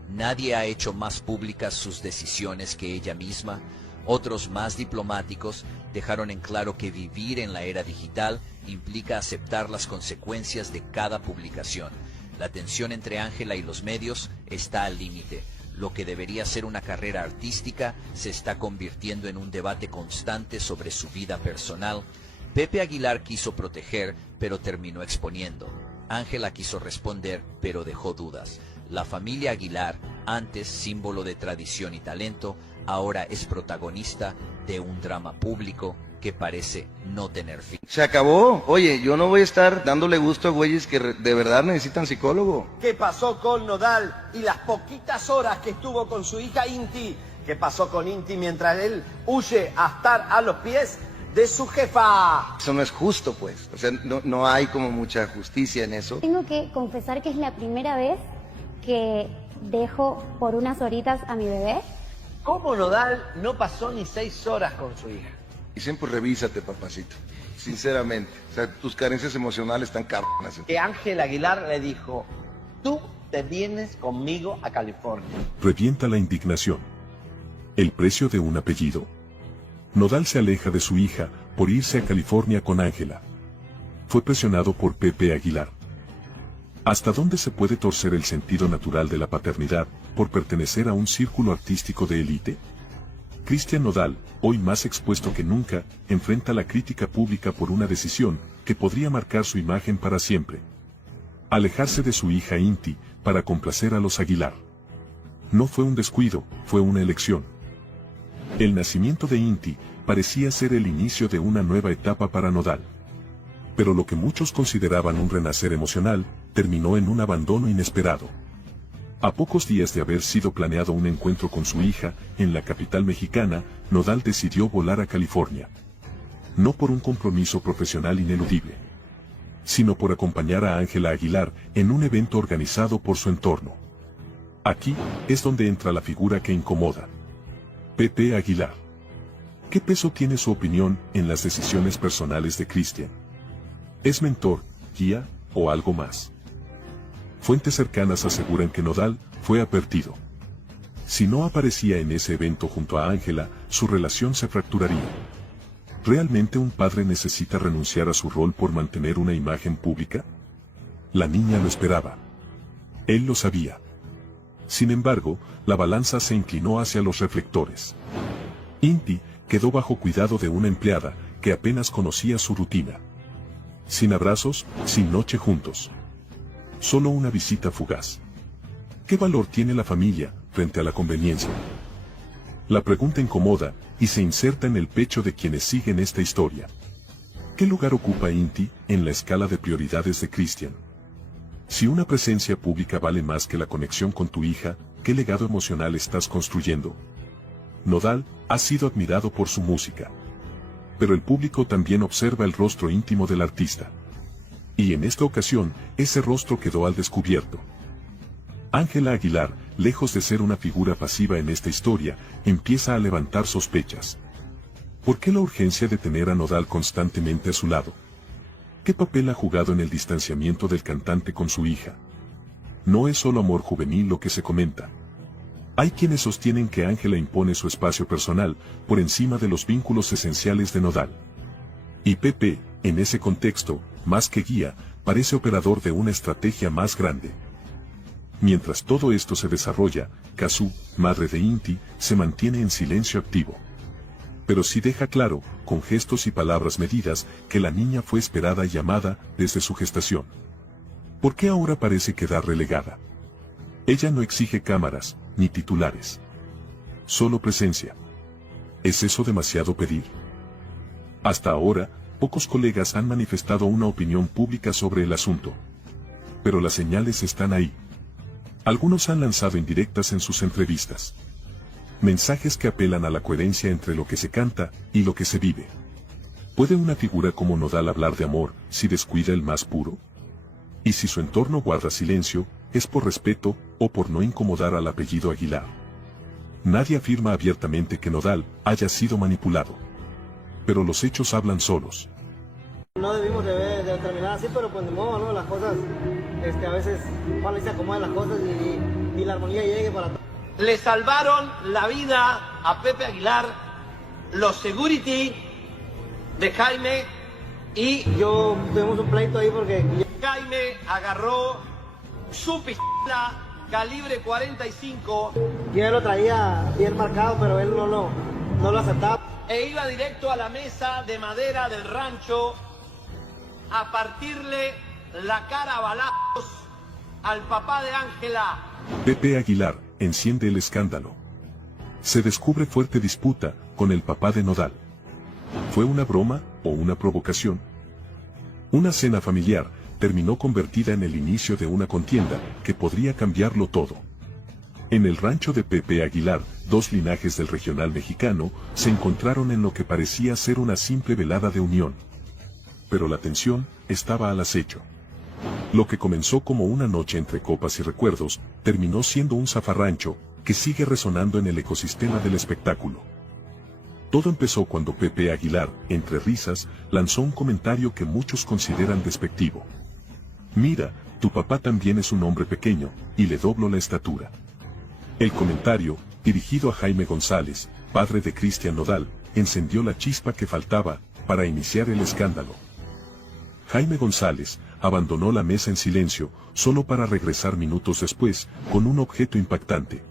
nadie ha hecho más públicas sus decisiones que ella misma. Otros, más diplomáticos, dejaron en claro que vivir en la era digital implica aceptar las consecuencias de cada publicación. La tensión entre Ángela y los medios está al límite. Lo que debería ser una carrera artística se está convirtiendo en un debate constante sobre su vida personal. Pepe Aguilar quiso proteger, pero terminó exponiendo. Ángela quiso responder, pero dejó dudas. La familia Aguilar, antes símbolo de tradición y talento, ahora es protagonista de un drama público que parece no tener fin. Se acabó. Oye, yo no voy a estar dándole gusto a güeyes que de verdad necesitan psicólogo. ¿Qué pasó con Nodal y las poquitas horas que estuvo con su hija Inti? ¿Qué pasó con Inti mientras él huye a estar a los pies de su jefa? Eso no es justo, pues. O sea, no hay como mucha justicia en eso. Tengo que confesar que es la primera vez que dejo por unas horitas a mi bebé. ¿Cómo Nodal no pasó ni 6 horas con su hija? Dicen, pues revísate, papacito. Sinceramente. O sea, tus carencias emocionales están cabronas. Que Ángel Aguilar le dijo: tú te vienes conmigo a California. Revienta la indignación. ¿El precio de un apellido? Nodal se aleja de su hija por irse a California con Ángela. Fue presionado por Pepe Aguilar. ¿Hasta dónde se puede torcer el sentido natural de la paternidad por pertenecer a un círculo artístico de élite? Cristian Nodal, hoy más expuesto que nunca, enfrenta la crítica pública por una decisión que podría marcar su imagen para siempre. Alejarse de su hija Inti para complacer a los Aguilar. No fue un descuido, fue una elección. El nacimiento de Inti parecía ser el inicio de una nueva etapa para Nodal. Pero lo que muchos consideraban un renacer emocional, terminó en un abandono inesperado. A pocos días de haber sido planeado un encuentro con su hija, en la capital mexicana, Nodal decidió volar a California. No por un compromiso profesional ineludible, sino por acompañar a Ángela Aguilar en un evento organizado por su entorno. Aquí es donde entra la figura que incomoda. Pepe Aguilar. ¿Qué peso tiene su opinión en las decisiones personales de Cristian? ¿Es mentor, guía o algo más? Fuentes cercanas aseguran que Nodal fue advertido. Si no aparecía en ese evento junto a Ángela, su relación se fracturaría. ¿Realmente un padre necesita renunciar a su rol por mantener una imagen pública? La niña lo esperaba. Él lo sabía. Sin embargo, la balanza se inclinó hacia los reflectores. Inti quedó bajo cuidado de una empleada que apenas conocía su rutina. Sin abrazos, sin noche juntos. Solo una visita fugaz. ¿Qué valor tiene la familia frente a la conveniencia? La pregunta incomoda y se inserta en el pecho de quienes siguen esta historia. ¿Qué lugar ocupa Inti en la escala de prioridades de Cristian? Si una presencia pública vale más que la conexión con tu hija, ¿qué legado emocional estás construyendo? Nodal ha sido admirado por su música. Pero el público también observa el rostro íntimo del artista. Y en esta ocasión, ese rostro quedó al descubierto. Ángela Aguilar, lejos de ser una figura pasiva en esta historia, empieza a levantar sospechas. ¿Por qué la urgencia de tener a Nodal constantemente a su lado? ¿Qué papel ha jugado en el distanciamiento del cantante con su hija? No es solo amor juvenil lo que se comenta. Hay quienes sostienen que Ángela impone su espacio personal por encima de los vínculos esenciales de Nodal. Y Pepe, en ese contexto, más que guía, parece operador de una estrategia más grande. Mientras todo esto se desarrolla, Kazu, madre de Inti, se mantiene en silencio activo. Pero sí deja claro, con gestos y palabras medidas, que la niña fue esperada y amada desde su gestación. ¿Por qué ahora parece quedar relegada? Ella no exige cámaras, ni titulares. Solo presencia. ¿Es eso demasiado pedir? Hasta ahora, pocos colegas han manifestado una opinión pública sobre el asunto. Pero las señales están ahí. Algunos han lanzado indirectas en sus entrevistas. Mensajes que apelan a la coherencia entre lo que se canta y lo que se vive. ¿Puede una figura como Nodal hablar de amor si descuida el más puro? Y si su entorno guarda silencio, ¿es por respeto o por no incomodar al apellido Aguilar? Nadie afirma abiertamente que Nodal haya sido manipulado. Pero los hechos hablan solos. No debimos de terminar así, pero pues de modo, ¿no? Las cosas, a veces, ojalá se acomoden las cosas y la armonía llegue para todos. Le salvaron la vida a Pepe Aguilar los security de Jaime y yo tuvimos un pleito ahí porque Jaime agarró su pistola calibre 45. Yo ya lo traía bien marcado, pero él no lo aceptaba. E iba directo a la mesa de madera del rancho a partirle la cara a balazos al papá de Ángela. Pepe Aguilar enciende el escándalo. Se descubre fuerte disputa con el papá de Nodal. ¿Fue una broma o una provocación? Una cena familiar terminó convertida en el inicio de una contienda que podría cambiarlo todo. En el rancho de Pepe Aguilar, dos linajes del regional mexicano se encontraron en lo que parecía ser una simple velada de unión. Pero la tensión estaba al acecho. Lo que comenzó como una noche entre copas y recuerdos, terminó siendo un zafarrancho que sigue resonando en el ecosistema del espectáculo. Todo empezó cuando Pepe Aguilar, entre risas, lanzó un comentario que muchos consideran despectivo. Mira, tu papá también es un hombre pequeño, y le doblo la estatura. El comentario, dirigido a Jaime González, padre de Cristian Nodal, encendió la chispa que faltaba para iniciar el escándalo. Jaime González abandonó la mesa en silencio, solo para regresar minutos después, con un objeto impactante.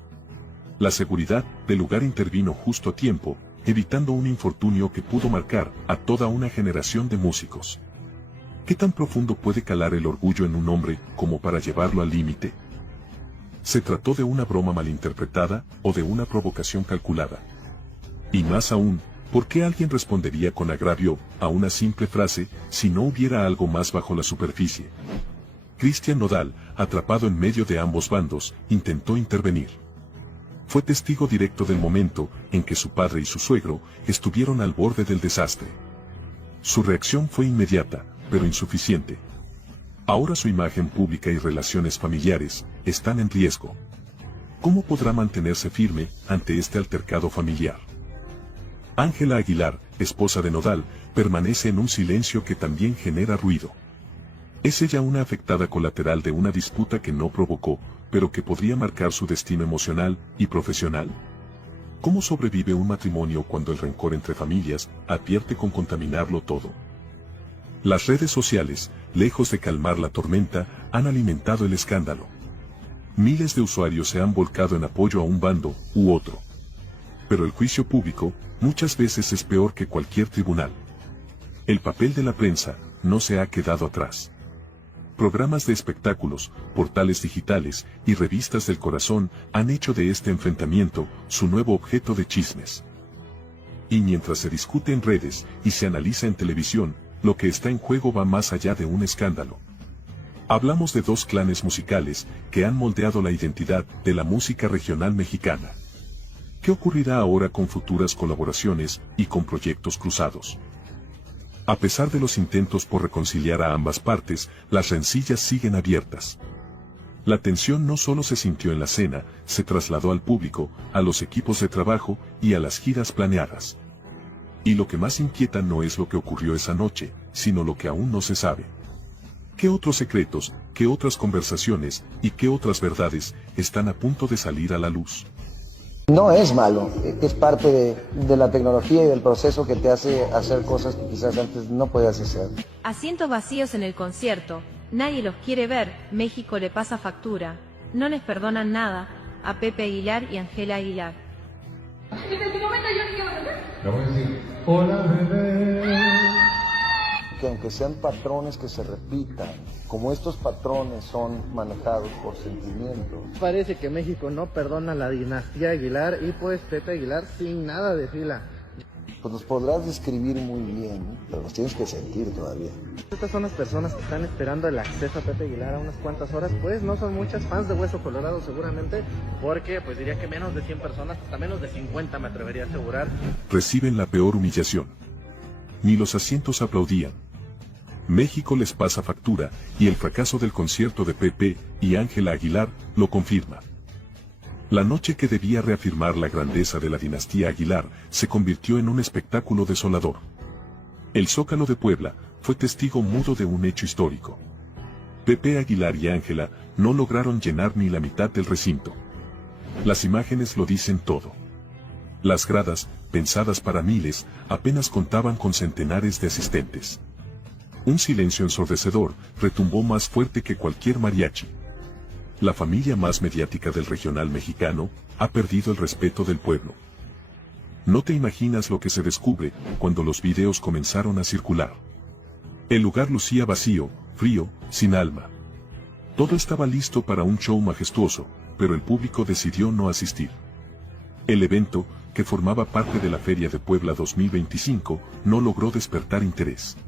La seguridad del lugar intervino justo a tiempo, evitando un infortunio que pudo marcar a toda una generación de músicos. ¿Qué tan profundo puede calar el orgullo en un hombre como para llevarlo al límite? ¿Se trató de una broma malinterpretada o de una provocación calculada? Y más aún, ¿por qué alguien respondería con agravio a una simple frase si no hubiera algo más bajo la superficie? Kuno and Nodal, atrapado en medio de ambos bandos, intentó intervenir. Fue testigo directo del momento en que su padre y su suegro estuvieron al borde del desastre. Su reacción fue inmediata, pero insuficiente. Ahora su imagen pública y relaciones familiares están en riesgo. ¿Cómo podrá mantenerse firme ante este altercado familiar? Ángela Aguilar, esposa de Nodal, permanece en un silencio que también genera ruido. Es ella una afectada colateral de una disputa que no provocó, pero que podría marcar su destino emocional y profesional. ¿Cómo sobrevive un matrimonio cuando el rencor entre familias advierte con contaminarlo todo? Las redes sociales, lejos de calmar la tormenta, han alimentado el escándalo. Miles de usuarios se han volcado en apoyo a un bando u otro. Pero el juicio público muchas veces es peor que cualquier tribunal. El papel de la prensa no se ha quedado atrás. Programas de espectáculos, portales digitales y revistas del corazón han hecho de este enfrentamiento su nuevo objeto de chismes. Y mientras se discute en redes y se analiza en televisión, lo que está en juego va más allá de un escándalo. Hablamos de dos clanes musicales que han moldeado la identidad de la música regional mexicana. ¿Qué ocurrirá ahora con futuras colaboraciones y con proyectos cruzados? A pesar de los intentos por reconciliar a ambas partes, las rencillas siguen abiertas. La tensión no solo se sintió en la cena, se trasladó al público, a los equipos de trabajo y a las giras planeadas. Y lo que más inquieta no es lo que ocurrió esa noche, sino lo que aún no se sabe. ¿Qué otros secretos, qué otras conversaciones y qué otras verdades están a punto de salir a la luz? No es malo, es parte de la tecnología y del proceso que te hace hacer cosas que quizás antes no podías hacer. Asientos vacíos en el concierto, nadie los quiere ver, México le pasa factura, no les perdonan nada, a Pepe Aguilar y Ángela Aguilar. Hola, bebé. Que aunque sean patrones que se repitan, como estos patrones son manejados por sentimientos. Parece que México no perdona a la dinastía Aguilar y pues Pepe Aguilar sin nada de fila. Pues los podrás describir muy bien, pero los tienes que sentir todavía. Estas son las personas que están esperando el acceso a Pepe Aguilar a unas cuantas horas, pues no son muchas fans de Hueso Colorado seguramente, porque pues diría que menos de 100 personas, hasta menos de 50 me atrevería a asegurar. Reciben la peor humillación. Ni los asientos aplaudían. México les pasa factura, y el fracaso del concierto de Pepe y Ángela Aguilar lo confirma. La noche que debía reafirmar la grandeza de la dinastía Aguilar se convirtió en un espectáculo desolador. El Zócalo de Puebla fue testigo mudo de un hecho histórico. Pepe Aguilar y Ángela no lograron llenar ni la mitad del recinto. Las imágenes lo dicen todo. Las gradas, pensadas para miles, apenas contaban con centenares de asistentes. Un silencio ensordecedor retumbó más fuerte que cualquier mariachi. La familia más mediática del regional mexicano ha perdido el respeto del pueblo. No te imaginas lo que se descubre cuando los videos comenzaron a circular. El lugar lucía vacío, frío, sin alma. Todo estaba listo para un show majestuoso, pero el público decidió no asistir. El evento, que formaba parte de la Feria de Puebla 2025, no logró despertar interés.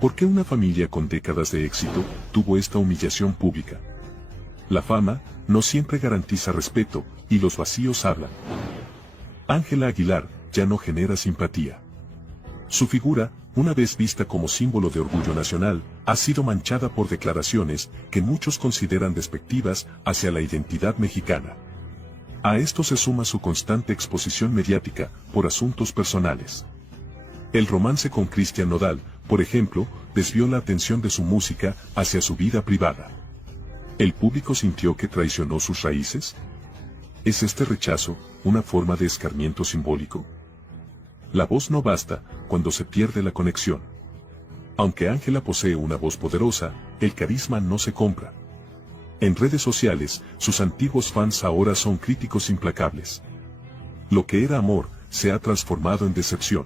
¿Por qué una familia con décadas de éxito tuvo esta humillación pública? La fama no siempre garantiza respeto, y los vacíos hablan. Ángela Aguilar ya no genera simpatía. Su figura, una vez vista como símbolo de orgullo nacional, ha sido manchada por declaraciones que muchos consideran despectivas hacia la identidad mexicana. A esto se suma su constante exposición mediática por asuntos personales. El romance con Kuno and Nodal, por ejemplo, desvió la atención de su música hacia su vida privada. ¿El público sintió que traicionó sus raíces? ¿Es este rechazo una forma de escarmiento simbólico? La voz no basta cuando se pierde la conexión. Aunque Ángela posee una voz poderosa, el carisma no se compra. En redes sociales, sus antiguos fans ahora son críticos implacables. Lo que era amor se ha transformado en decepción.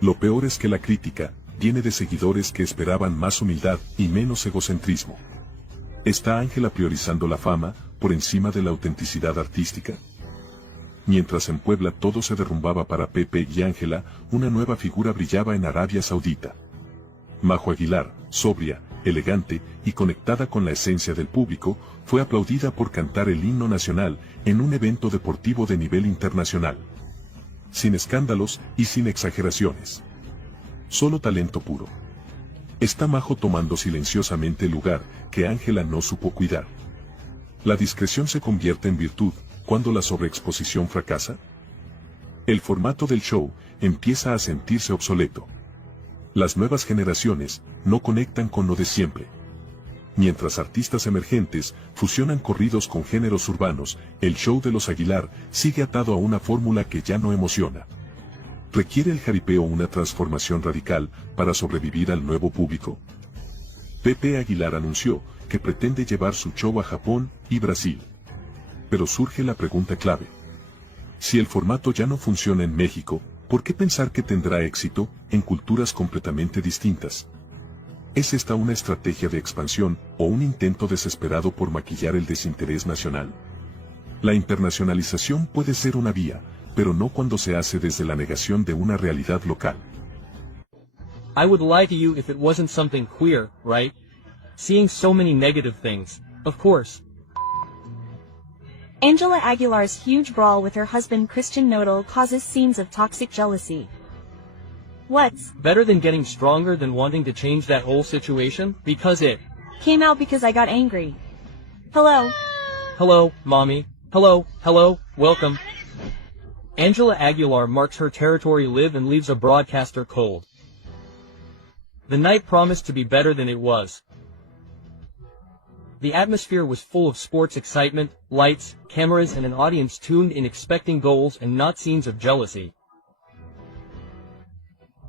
Lo peor es que la crítica viene de seguidores que esperaban más humildad y menos egocentrismo. ¿Está Ángela priorizando la fama por encima de la autenticidad artística? Mientras en Puebla todo se derrumbaba para Pepe y Ángela, una nueva figura brillaba en Arabia Saudita. Majo Aguilar, sobria, elegante y conectada con la esencia del público, fue aplaudida por cantar el himno nacional en un evento deportivo de nivel internacional. Sin escándalos y sin exageraciones. Solo talento puro. Está Majo tomando silenciosamente el lugar que Ángela no supo cuidar. ¿La discreción se convierte en virtud cuando la sobreexposición fracasa? El formato del show empieza a sentirse obsoleto. Las nuevas generaciones no conectan con lo de siempre. Mientras artistas emergentes fusionan corridos con géneros urbanos, el show de los Aguilar sigue atado a una fórmula que ya no emociona. ¿Requiere el jaripeo una transformación radical para sobrevivir al nuevo público? Pepe Aguilar anunció que pretende llevar su show a Japón y Brasil. Pero surge la pregunta clave. Si el formato ya no funciona en México, ¿por qué pensar que tendrá éxito en culturas completamente distintas? ¿Es esta una estrategia de expansión o un intento desesperado por maquillar el desinterés nacional? La internacionalización puede ser una vía, pero no cuando se hace desde la negación de una realidad local. I would lie to you if it wasn't something queer, right? Seeing so many negative things, of course. Angela Aguilar's huge brawl with her husband Kuno and Nodal causes scenes of toxic jealousy. What's better than getting stronger than wanting to change that whole situation? Because it came out because I got angry. Hello. Hello, mommy. Hello, welcome. Angela Aguilar marks her territory live and leaves a broadcaster cold. The night promised to be better than it was. The atmosphere was full of sports excitement, lights, cameras and an audience tuned in expecting goals and not scenes of jealousy.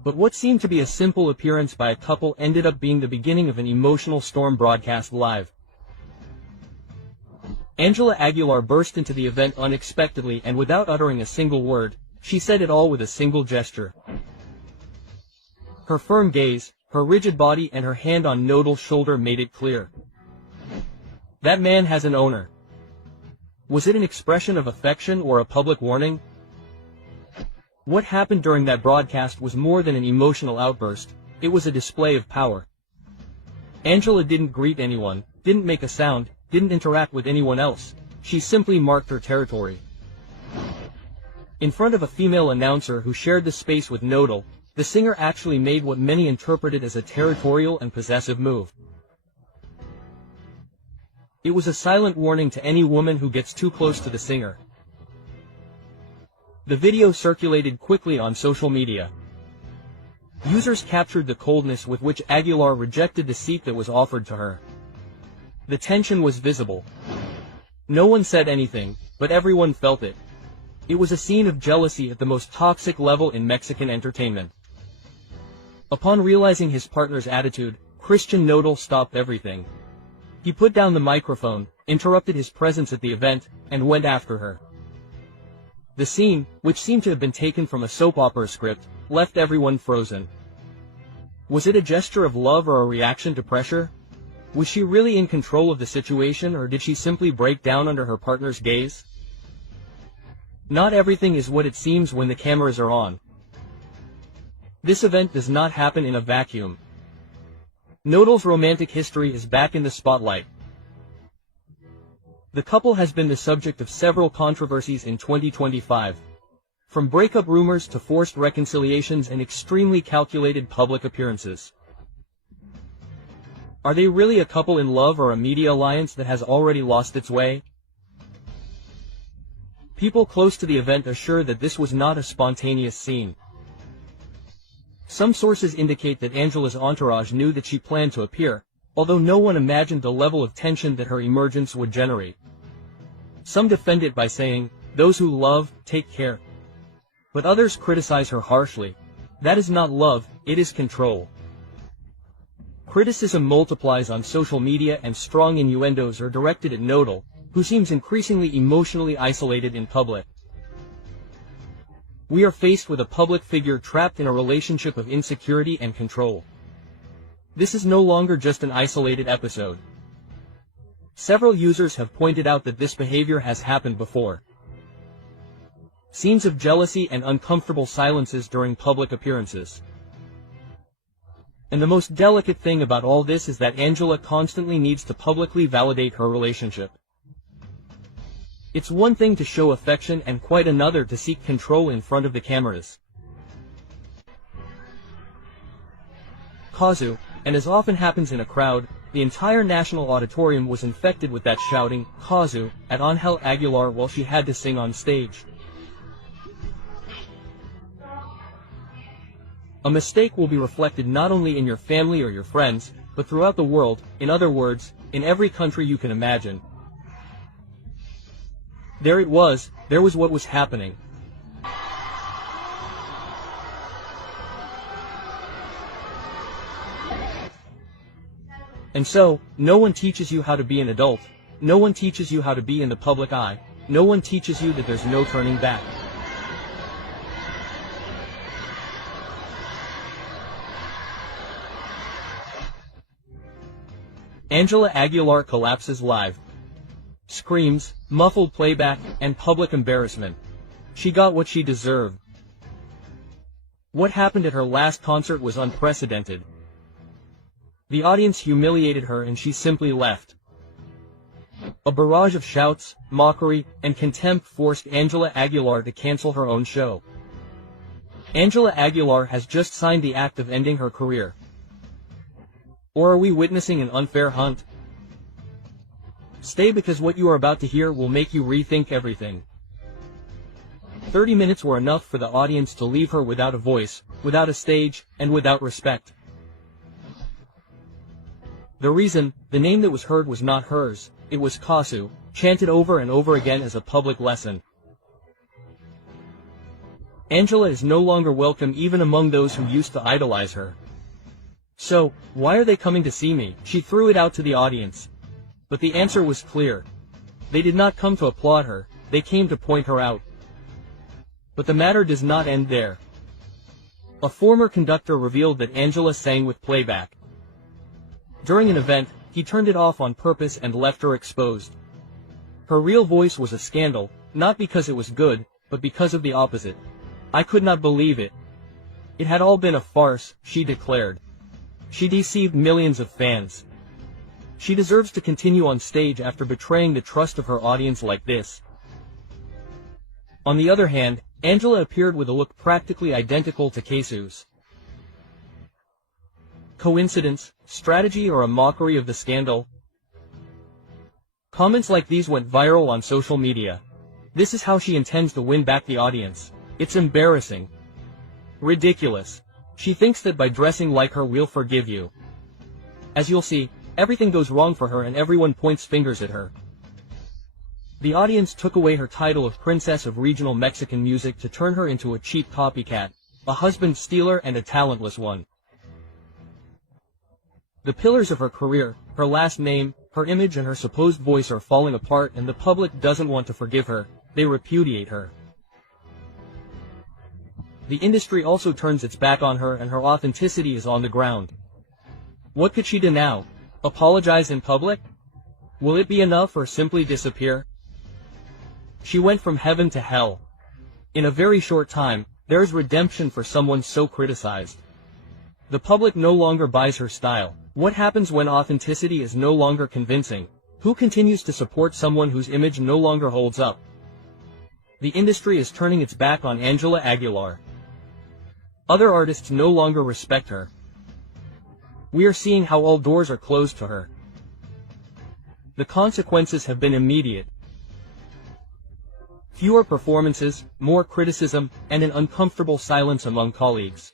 But what seemed to be a simple appearance by a couple ended up being the beginning of an emotional storm broadcast live. Angela Aguilar burst into the event unexpectedly and without uttering a single word, she said it all with a single gesture. Her firm gaze, her rigid body and her hand on Nodal's shoulder made it clear. That man has an owner. Was it an expression of affection or a public warning? What happened during that broadcast was more than an emotional outburst, it was a display of power. Angela didn't greet anyone, didn't make a sound, didn't interact with anyone else, she simply marked her territory. In front of a female announcer who shared the space with Nodal, the singer actually made what many interpreted as a territorial and possessive move. It was a silent warning to any woman who gets too close to the singer. The video circulated quickly on social media. Users captured the coldness with which Aguilar rejected the seat that was offered to her. The tension was visible. No one said anything, but everyone felt it. It was a scene of jealousy at the most toxic level in Mexican entertainment. Upon realizing his partner's attitude, Kuno and Nodal stopped everything. He put down the microphone, interrupted his presence at the event, and went after her. The scene, which seemed to have been taken from a soap opera script, left everyone frozen. Was it a gesture of love or a reaction to pressure? Was she really in control of the situation or did she simply break down under her partner's gaze? Not everything is what it seems when the cameras are on. This event does not happen in a vacuum. Nodal's romantic history is back in the spotlight. The couple has been the subject of several controversies in 2025. From breakup rumors to forced reconciliations and extremely calculated public appearances. Are they really a couple in love or a media alliance that has already lost its way? People close to the event assure that this was not a spontaneous scene. Some sources indicate that Angela's entourage knew that she planned to appear, although no one imagined the level of tension that her emergence would generate. Some defend it by saying, "Those who love, take care." But others criticize her harshly. That is not love, it is control. Criticism multiplies on social media and strong innuendos are directed at Nodal, who seems increasingly emotionally isolated in public. We are faced with a public figure trapped in a relationship of insecurity and control. This is no longer just an isolated episode. Several users have pointed out that this behavior has happened before. Scenes of jealousy and uncomfortable silences during public appearances. And the most delicate thing about all this is that Angela constantly needs to publicly validate her relationship. It's one thing to show affection and quite another to seek control in front of the cameras. Kazu, and as often happens in a crowd, the entire national auditorium was infected with that shouting, Kazu, at Ángela Aguilar while she had to sing on stage. A mistake will be reflected not only in your family or your friends, but throughout the world, in other words, in every country you can imagine. There was what was happening. And so, no one teaches you how to be an adult, no one teaches you how to be in the public eye, no one teaches you that there's no turning back. Ángela Aguilar collapses live. Screams, muffled playback, and public embarrassment. She got what she deserved. What happened at her last concert was unprecedented. The audience humiliated her and she simply left. A barrage of shouts, mockery, and contempt forced Ángela Aguilar to cancel her own show. Ángela Aguilar has just signed the act of ending her career. Or are we witnessing an unfair hunt? Stay, because what you are about to hear will make you rethink everything. 30 minutes were enough for the audience to leave her without a voice, without a stage, and without respect. The reason, the name that was heard was not hers, it was Kazu, chanted over and over again as a public lesson. Ángela is no longer welcome even among those who used to idolize her. So, why are they coming to see me? She threw it out to the audience. But the answer was clear. They did not come to applaud her, they came to point her out. But the matter does not end there. A former conductor revealed that Ángela sang with playback. During an event, he turned it off on purpose and left her exposed. Her real voice was a scandal, not because it was good, but because of the opposite. I could not believe it. It had all been a farce, she declared. She deceived millions of fans. She deserves to continue on stage after betraying the trust of her audience like this. On the other hand, Ángela appeared with a look practically identical to Kazu's. Coincidence, strategy, or a mockery of the scandal? Comments like these went viral on social media. This is how she intends to win back the audience. It's embarrassing. Ridiculous. She thinks that by dressing like her we'll forgive you. As you'll see, everything goes wrong for her and everyone points fingers at her. The audience took away her title of Princess of Regional Mexican Music to turn her into a cheap copycat, a husband stealer and a talentless one. The pillars of her career, her last name, her image and her supposed voice are falling apart, and the public doesn't want to forgive her, they repudiate her. The industry also turns its back on her and her authenticity is on the ground. What could she do now? Apologize in public? Will it be enough or simply disappear? She went from heaven to hell. In a very short time, there is redemption for someone so criticized. The public no longer buys her style. What happens when authenticity is no longer convincing? Who continues to support someone whose image no longer holds up? The industry is turning its back on Ángela Aguilar. Other artists no longer respect her. We are seeing how all doors are closed to her. The consequences have been immediate. Fewer performances, more criticism, and an uncomfortable silence among colleagues.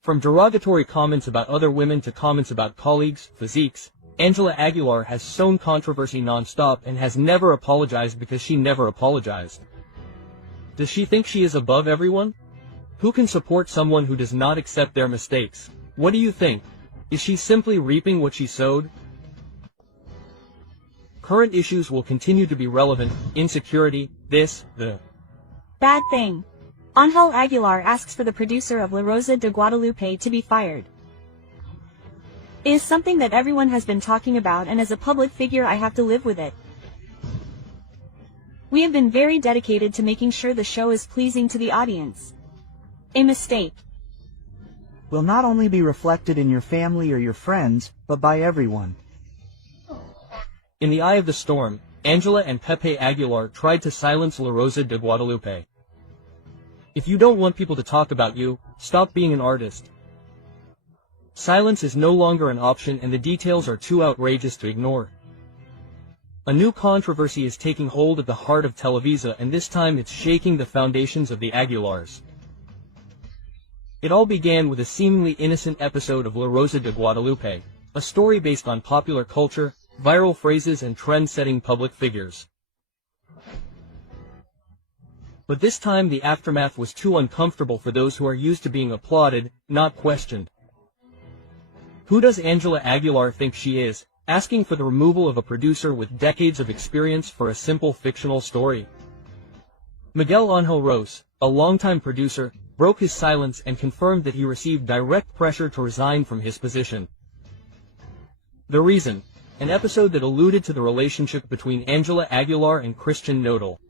From derogatory comments about other women to comments about colleagues' physiques, Ángela Aguilar has sown controversy non-stop and has never apologized because she never apologized. Does she think she is above everyone? Who can support someone who does not accept their mistakes? What do you think? Is she simply reaping what she sowed? Current issues will continue to be relevant: insecurity, this, the bad thing. Ángel Aguilar asks for the producer of La Rosa de Guadalupe to be fired. It is something that everyone has been talking about, and as a public figure I have to live with it. We have been very dedicated to making sure the show is pleasing to the audience. A mistake. will not only be reflected in your family or your friends, but by everyone. In the eye of the storm, Angela and Pepe Aguilar tried to silence La Rosa de Guadalupe. If you don't want people to talk about you, stop being an artist. Silence is no longer an option and the details are too outrageous to ignore. A new controversy is taking hold at the heart of Televisa, and this time it's shaking the foundations of the Aguilars. It all began with a seemingly innocent episode of La Rosa de Guadalupe, a story based on popular culture, viral phrases and trend-setting public figures. But this time the aftermath was too uncomfortable for those who are used to being applauded, not questioned. Who does Angela Aguilar think she is, asking for the removal of a producer with decades of experience for a simple fictional story? Miguel Angel Rose, a longtime producer, broke his silence and confirmed that he received direct pressure to resign from his position. The reason? An episode that alluded to the relationship between Angela Aguilar and Kuno and Nodal.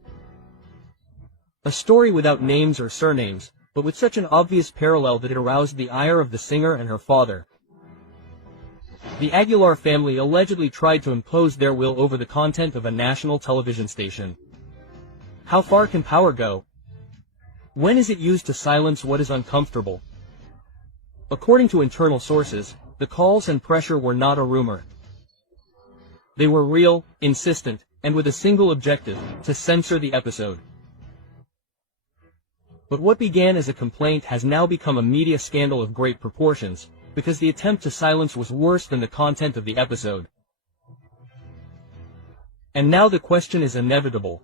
A story without names or surnames, but with such an obvious parallel that it aroused the ire of the singer and her father. The Aguilar family allegedly tried to impose their will over the content of a national television station. How far can power go? When is it used to silence what is uncomfortable? According to internal sources, the calls and pressure were not a rumor. They were real, insistent, and with a single objective, to censor the episode. But what began as a complaint has now become a media scandal of great proportions, because the attempt to silence was worse than the content of the episode. And now the question is inevitable.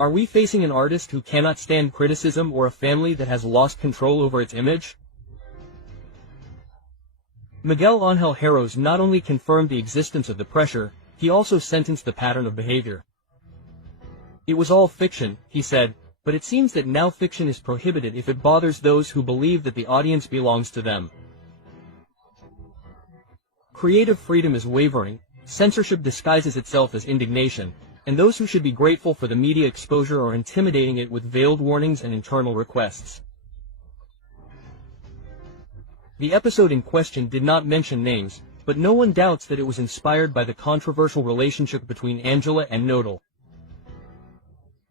Are we facing an artist who cannot stand criticism or a family that has lost control over its image? Miguel Angel Rose not only confirmed the existence of the pressure, he also sentenced the pattern of behavior. It was all fiction, he said, but it seems that now fiction is prohibited if it bothers those who believe that the audience belongs to them. Creative freedom is wavering, censorship disguises itself as indignation, and those who should be grateful for the media exposure are intimidating it with veiled warnings and internal requests. The episode in question did not mention names, but no one doubts that it was inspired by the controversial relationship between Angela and Nodal.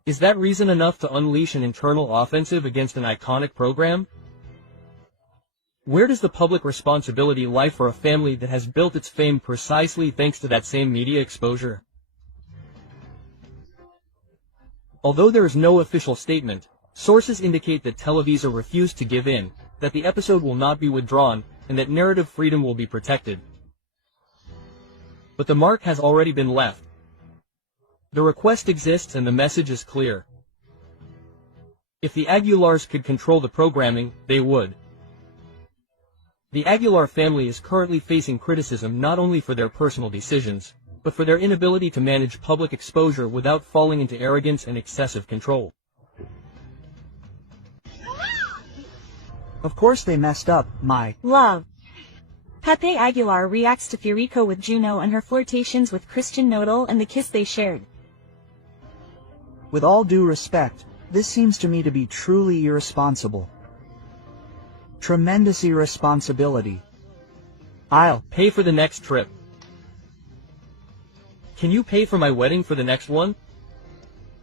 Is that reason enough to unleash an internal offensive against an iconic program? Where does the public responsibility lie for a family that has built its fame precisely thanks to that same media exposure? Although there is no official statement, sources indicate that Televisa refused to give in, that the episode will not be withdrawn, and that narrative freedom will be protected. But the mark has already been left. The request exists and the message is clear. If the Aguilars could control the programming, they would. The Aguilar family is currently facing criticism not only for their personal decisions, but for their inability to manage public exposure without falling into arrogance and excessive control. Of course they messed up, my love. Pepe Aguilar reacts to Furico with Juno and her flirtations with Kuno and Nodal and the kiss they shared. With all due respect, this seems to me to be truly irresponsible. Tremendous irresponsibility. I'll pay for the next trip. Can you pay for my wedding for the next one?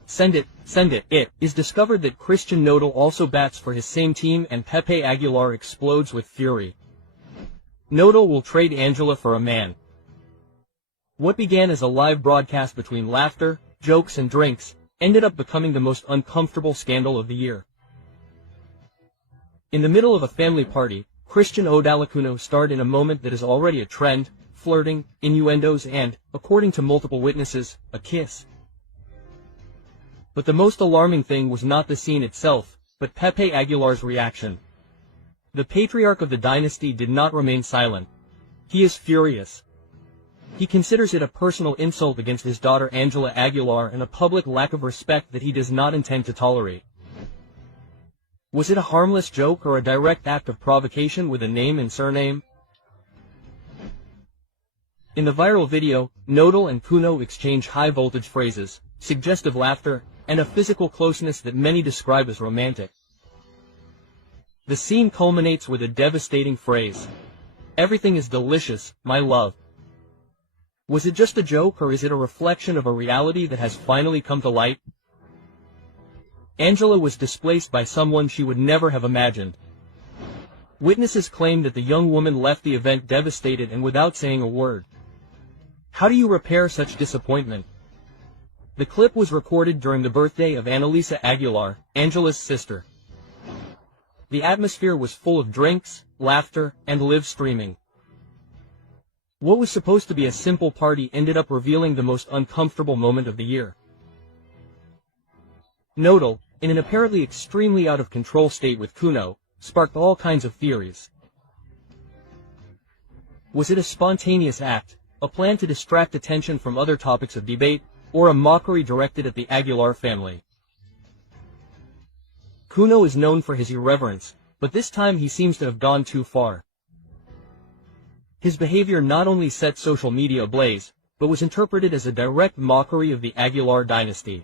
Send it, send it. It is discovered that Kuno and Nodal also bats for his same team and Pepe Aguilar explodes with fury. Nodal will trade Angela for a man. What began as a live broadcast between laughter, jokes and drinks, ended up becoming the most uncomfortable scandal of the year. In the middle of a family party, Kuno and Nodal starred in a moment that is already a trend, flirting, innuendos and, according to multiple witnesses, a kiss. But the most alarming thing was not the scene itself, but Pepe Aguilar's reaction. The patriarch of the dynasty did not remain silent. He is furious. He considers it a personal insult against his daughter Angela Aguilar and a public lack of respect that he does not intend to tolerate. Was it a harmless joke or a direct act of provocation with a name and surname? In the viral video, Nodal and Kuno exchange high-voltage phrases, suggestive laughter, and a physical closeness that many describe as romantic. The scene culminates with a devastating phrase. "Everything is delicious, my love." Was it just a joke, or is it a reflection of a reality that has finally come to light? Angela was displaced by someone she would never have imagined. Witnesses claim that the young woman left the event devastated and without saying a word. How do you repair such disappointment? The clip was recorded during the birthday of Annalisa Aguilar, Angela's sister. The atmosphere was full of drinks, laughter, and live streaming. What was supposed to be a simple party ended up revealing the most uncomfortable moment of the year. Nodal, in an apparently extremely out-of-control state with Kuno, sparked all kinds of theories. Was it a spontaneous act, a plan to distract attention from other topics of debate, or a mockery directed at the Aguilar family? Kuno is known for his irreverence, but this time he seems to have gone too far. His behavior not only set social media ablaze, but was interpreted as a direct mockery of the Aguilar dynasty.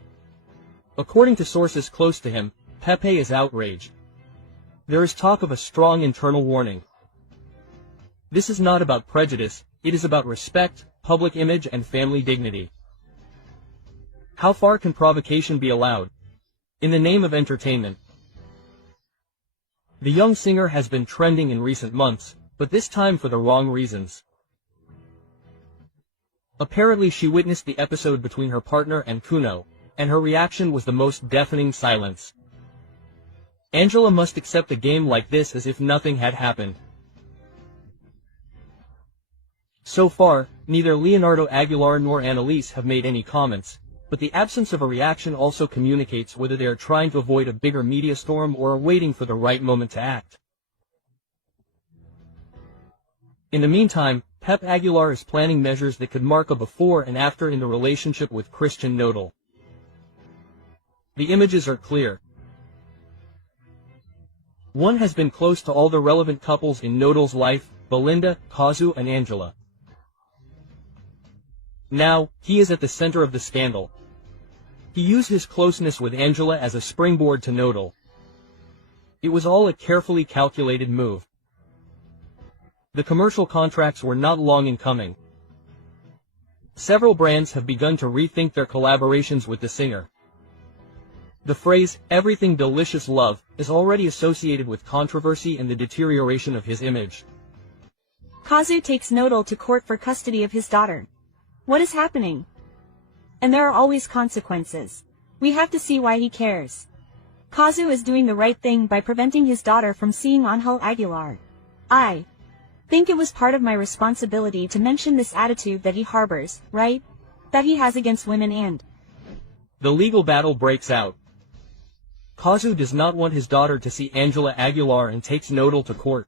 According to sources close to him, Pepe is outraged. There is talk of a strong internal warning. This is not about prejudice, it is about respect, public image, and family dignity. How far can provocation be allowed? In the name of entertainment. The young singer has been trending in recent months, but this time for the wrong reasons. Apparently she witnessed the episode between her partner and Kuno, and her reaction was the most deafening silence. Angela must accept a game like this as if nothing had happened. So far, neither Leonardo Aguilar nor Annalise have made any comments, but the absence of a reaction also communicates whether they are trying to avoid a bigger media storm or are waiting for the right moment to act. In the meantime, Pepe Aguilar is planning measures that could mark a before and after in the relationship with Kuno and Nodal. The images are clear. One has been close to all the relevant couples in Nodal's life, Belinda, Kazu, and Angela. Now, he is at the center of the scandal. He used his closeness with Angela as a springboard to Nodal. It was all a carefully calculated move. The commercial contracts were not long in coming. Several brands have begun to rethink their collaborations with the singer. The phrase, "everything delicious love," is already associated with controversy and the deterioration of his image. Kazu takes Nodal to court for custody of his daughter. What is happening? And there are always consequences. We have to see why he cares. Kazu is doing the right thing by preventing his daughter from seeing Angel Aguilar. I think it was part of my responsibility to mention this attitude that he harbors, right? That he has against women and... The legal battle breaks out. Kazu does not want his daughter to see Angela Aguilar and takes Nodal to court.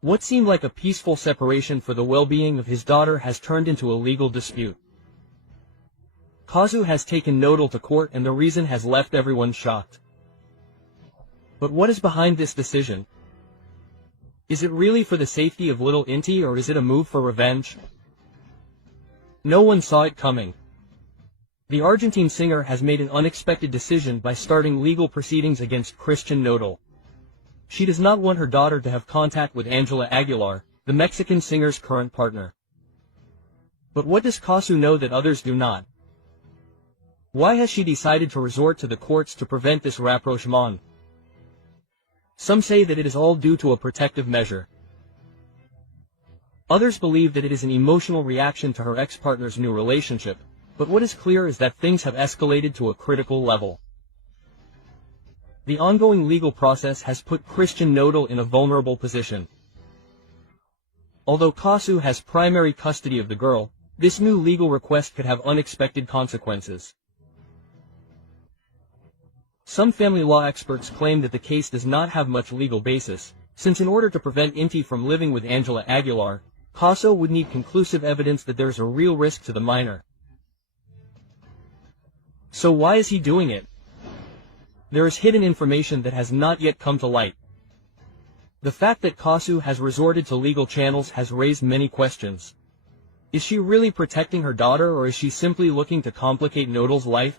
What seemed like a peaceful separation for the well-being of his daughter has turned into a legal dispute. Kazu has taken Nodal to court and the reason has left everyone shocked. But what is behind this decision? Is it really for the safety of little Inti, or is it a move for revenge? No one saw it coming. The Argentine singer has made an unexpected decision by starting legal proceedings against Kuno and Nodal. She does not want her daughter to have contact with Angela Aguilar, the Mexican singer's current partner. But what does Kazu know that others do not? Why has she decided to resort to the courts to prevent this rapprochement? Some say that it is all due to a protective measure. Others believe that it is an emotional reaction to her ex-partner's new relationship, but what is clear is that things have escalated to a critical level. The ongoing legal process has put Kuno and Nodal in a vulnerable position. Although Kazu has primary custody of the girl, this new legal request could have unexpected consequences. Some family law experts claim that the case does not have much legal basis, since in order to prevent Inti from living with Angela Aguilar, Kazu would need conclusive evidence that there is a real risk to the minor. So why is he doing it? There is hidden information that has not yet come to light. The fact that Kazu has resorted to legal channels has raised many questions. Is she really protecting her daughter, or is she simply looking to complicate Nodal's life?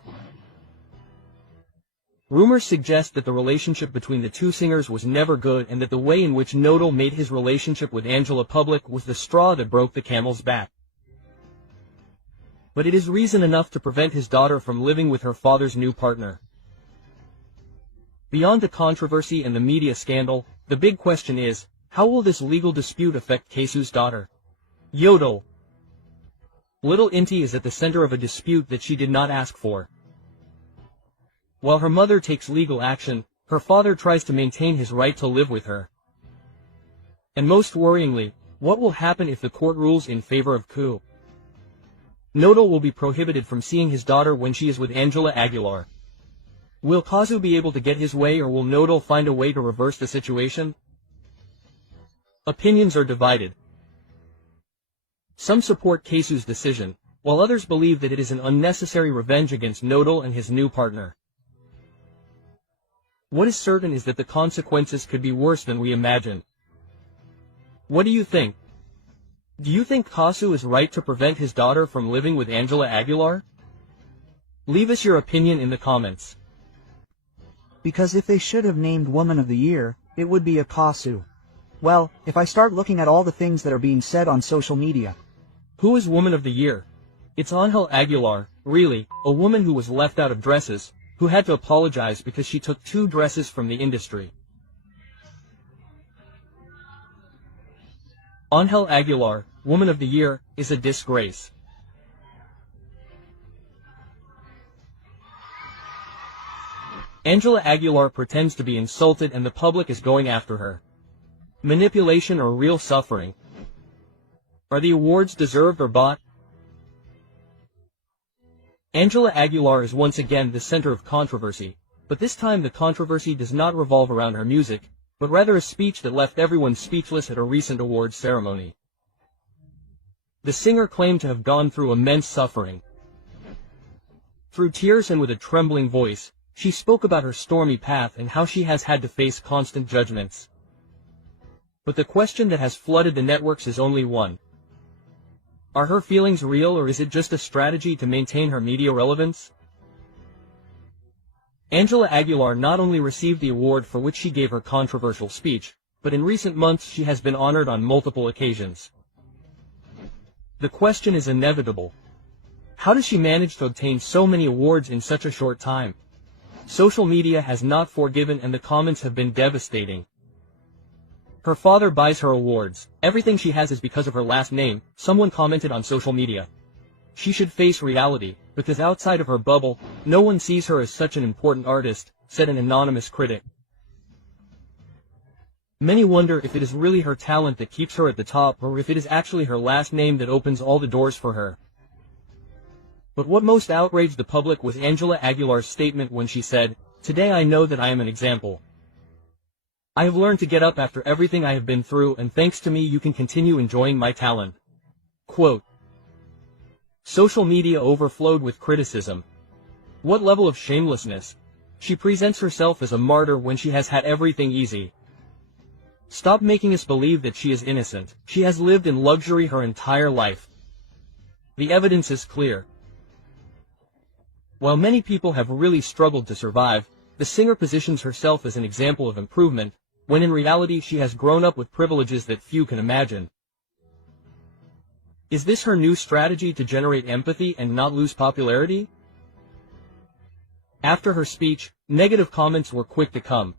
Rumors suggest that the relationship between the two singers was never good and that the way in which Nodal made his relationship with Angela public was the straw that broke the camel's back. But it is reason enough to prevent his daughter from living with her father's new partner. Beyond the controversy and the media scandal, the big question is, how will this legal dispute affect Keisu's daughter? Yodel. Little Inti is at the center of a dispute that she did not ask for. While her mother takes legal action, her father tries to maintain his right to live with her. And most worryingly, what will happen if the court rules in favor of Ku? Nodal will be prohibited from seeing his daughter when she is with Angela Aguilar. Will Kazu be able to get his way, or will Nodal find a way to reverse the situation? Opinions are divided. Some support Keisu's decision, while others believe that it is an unnecessary revenge against Nodal and his new partner. What is certain is that the consequences could be worse than we imagine. What do you think? Do you think Kazu is right to prevent his daughter from living with Angela Aguilar? Leave us your opinion in the comments. Because if they should have named Woman of the Year, it would be a Kazu. Well, if I start looking at all the things that are being said on social media. Who is Woman of the Year? It's Angel Aguilar, really, a woman who was left out of dresses, who had to apologize because she took 2 dresses from the industry. Angel Aguilar, Woman of the Year, is a disgrace. Angela Aguilar pretends to be insulted and the public is going after her. Manipulation or real suffering? Are the awards deserved or bought? Angela Aguilar is once again the center of controversy, but this time the controversy does not revolve around her music, but rather a speech that left everyone speechless at a recent awards ceremony. The singer claimed to have gone through immense suffering. Through tears and with a trembling voice, she spoke about her stormy path and how she has had to face constant judgments. But the question that has flooded the networks is only one. Are her feelings real, or is it just a strategy to maintain her media relevance? Angela Aguilar not only received the award for which she gave her controversial speech, but in recent months she has been honored on multiple occasions. The question is inevitable. How does she manage to obtain so many awards in such a short time? Social media has not forgiven and the comments have been devastating. Her father buys her awards. Everything she has is because of her last name, someone commented on social media. She should face reality, because outside of her bubble, no one sees her as such an important artist, said an anonymous critic. Many wonder if it is really her talent that keeps her at the top, or if it is actually her last name that opens all the doors for her. But what most outraged the public was Angela Aguilar's statement when she said, "Today I know that I am an example. I have learned to get up after everything I have been through, and thanks to me you can continue enjoying my talent." Quote. Social media overflowed with criticism. What level of shamelessness? She presents herself as a martyr when she has had everything easy. Stop making us believe that she is innocent. She has lived in luxury her entire life. The evidence is clear. While many people have really struggled to survive, the singer positions herself as an example of improvement, when in reality she has grown up with privileges that few can imagine. Is this her new strategy to generate empathy and not lose popularity? After her speech, negative comments were quick to come.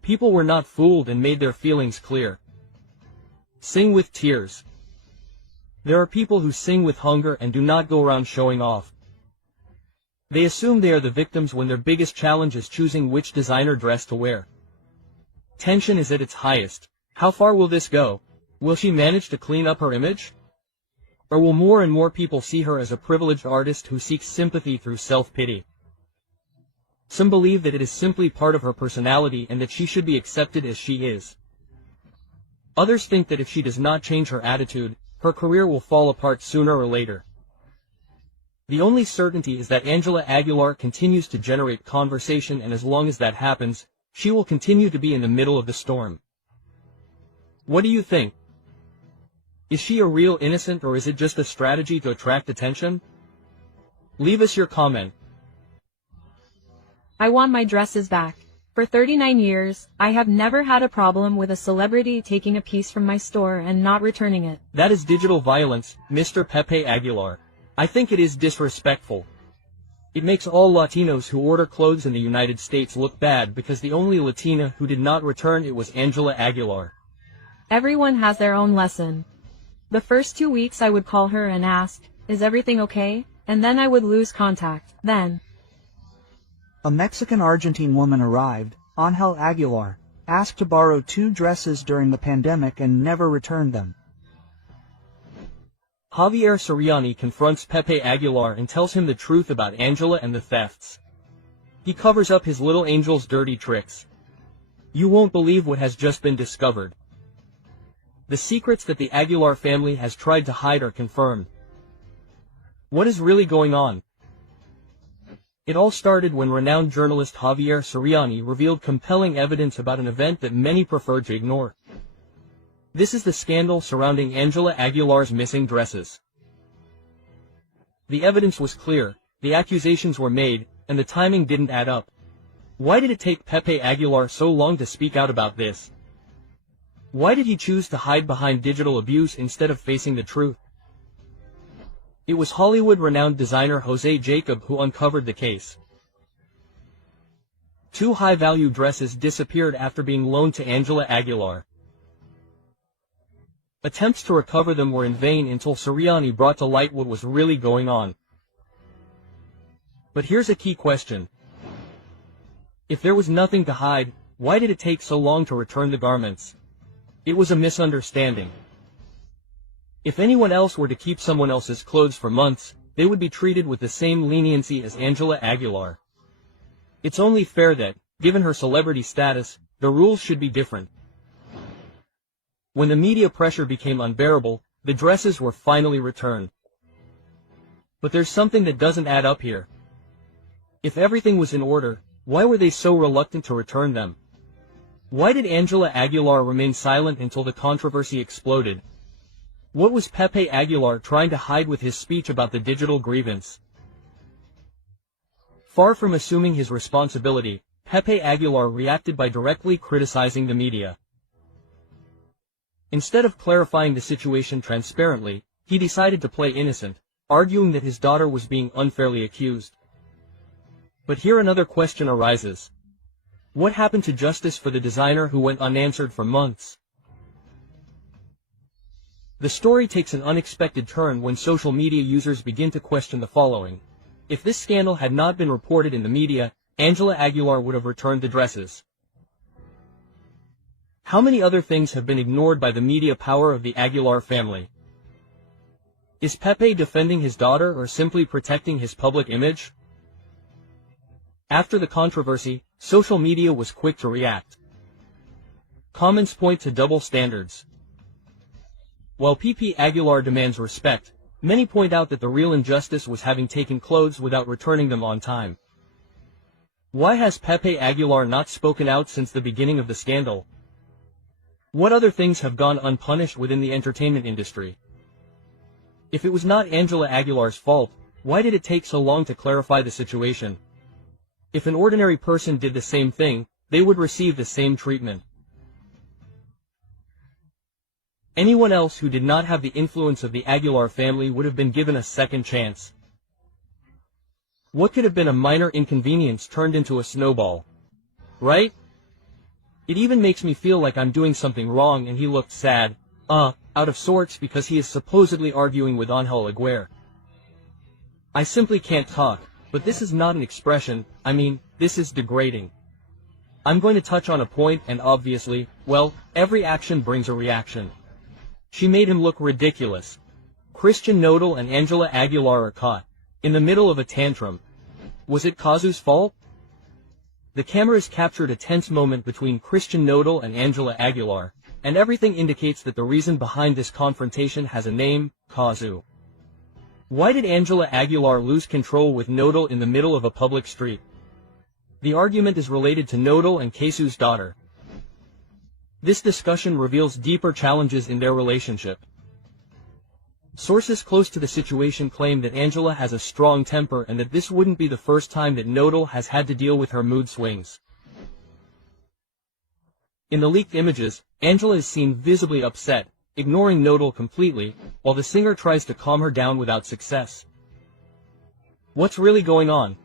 People were not fooled and made their feelings clear. Sing with tears. There are people who sing with hunger and do not go around showing off. They assume they are the victims when their biggest challenge is choosing which designer dress to wear. Tension is at its highest. How far will this go? Will she manage to clean up her image? Or will more and more people see her as a privileged artist who seeks sympathy through self-pity? Some believe that it is simply part of her personality and that she should be accepted as she is. Others think that if she does not change her attitude, her career will fall apart sooner or later. The only certainty is that Angela Aguilar continues to generate conversation, and as long as that happens, she will continue to be in the middle of the storm. What do you think? Is she a real innocent, or is it just a strategy to attract attention? Leave us your comment. I want my dresses back. For 39 years, I have never had a problem with a celebrity taking a piece from my store and not returning it. That is digital violence, Mr. Pepe Aguilar. I think it is disrespectful. It makes all Latinos who order clothes in the United States look bad because the only Latina who did not return it was Angela Aguilar. Everyone has their own lesson. The first 2 weeks I would call her and ask, "Is everything okay?" And then I would lose contact. Then a Mexican-Argentine woman arrived, Ángel Aguilar, asked to borrow 2 dresses during the pandemic and never returned them. Javier Soriani confronts Pepe Aguilar and tells him the truth about Angela and the thefts. He covers up his little angel's dirty tricks. You won't believe what has just been discovered. The secrets that the Aguilar family has tried to hide are confirmed. What is really going on? It all started when renowned journalist Javier Soriani revealed compelling evidence about an event that many prefer to ignore. This is the scandal surrounding Angela Aguilar's missing dresses. The evidence was clear, the accusations were made, and the timing didn't add up. Why did it take Pepe Aguilar so long to speak out about this? Why did he choose to hide behind digital abuse instead of facing the truth? It was Hollywood-renowned designer Jose Jacob who uncovered the case. 2 high-value dresses disappeared after being loaned to Angela Aguilar. Attempts to recover them were in vain until Soriani brought to light what was really going on. But here's a key question. If there was nothing to hide, why did it take so long to return the garments? It was a misunderstanding. If anyone else were to keep someone else's clothes for months, they would be treated with the same leniency as Angela Aguilar. It's only fair that, given her celebrity status, the rules should be different. When the media pressure became unbearable, the dresses were finally returned. But there's something that doesn't add up here. If everything was in order, why were they so reluctant to return them? Why did Angela Aguilar remain silent until the controversy exploded? What was Pepe Aguilar trying to hide with his speech about the digital grievance? Far from assuming his responsibility, Pepe Aguilar reacted by directly criticizing the media. Instead of clarifying the situation transparently, he decided to play innocent, arguing that his daughter was being unfairly accused. But here another question arises. What happened to justice for the designer who went unanswered for months? The story takes an unexpected turn when social media users begin to question the following. If this scandal had not been reported in the media, Angela Aguilar would have returned the dresses. How many other things have been ignored by the media power of the Aguilar family? Is Pepe defending his daughter or simply protecting his public image? After the controversy, social media was quick to react. Comments point to double standards. While Pepe Aguilar demands respect, many point out that the real injustice was having taken clothes without returning them on time. Why has Pepe Aguilar not spoken out since the beginning of the scandal? What other things have gone unpunished within the entertainment industry? If it was not Angela Aguilar's fault, why did it take so long to clarify the situation? If an ordinary person did the same thing, they would receive the same treatment. Anyone else who did not have the influence of the Aguilar family would have been given a second chance. What could have been a minor inconvenience turned into a snowball? Right? It even makes me feel like I'm doing something wrong, and he looked sad, out of sorts because he is supposedly arguing with Ángel Aguilar. I simply can't talk, but this is not an expression, I mean, this is degrading. I'm going to touch on a point, and obviously, well, every action brings a reaction. She made him look ridiculous. Kuno and Nodal and Angela Aguilar are caught in the middle of a tantrum. Was it Kazu's fault? The cameras captured a tense moment between Kuno and Nodal and Angela Aguilar, and everything indicates that the reason behind this confrontation has a name, Kazu. Why did Angela Aguilar lose control with Nodal in the middle of a public street? The argument is related to Nodal and Kazu's daughter. This discussion reveals deeper challenges in their relationship. Sources close to the situation claim that Angela has a strong temper and that this wouldn't be the first time that Nodal has had to deal with her mood swings. In the leaked images, Angela is seen visibly upset, ignoring Nodal completely, while the singer tries to calm her down without success. What's really going on?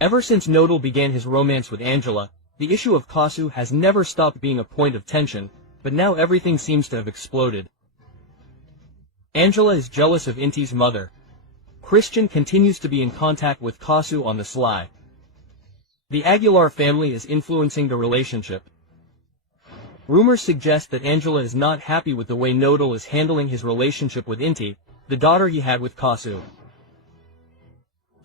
Ever since Nodal began his romance with Angela, the issue of Kasu has never stopped being a point of tension, but now everything seems to have exploded. Angela is jealous of Inti's mother. Christian continues to be in contact with Kasu on the sly. The Aguilar family is influencing the relationship. Rumors suggest that Angela is not happy with the way Nodal is handling his relationship with Inti, the daughter he had with Kasu.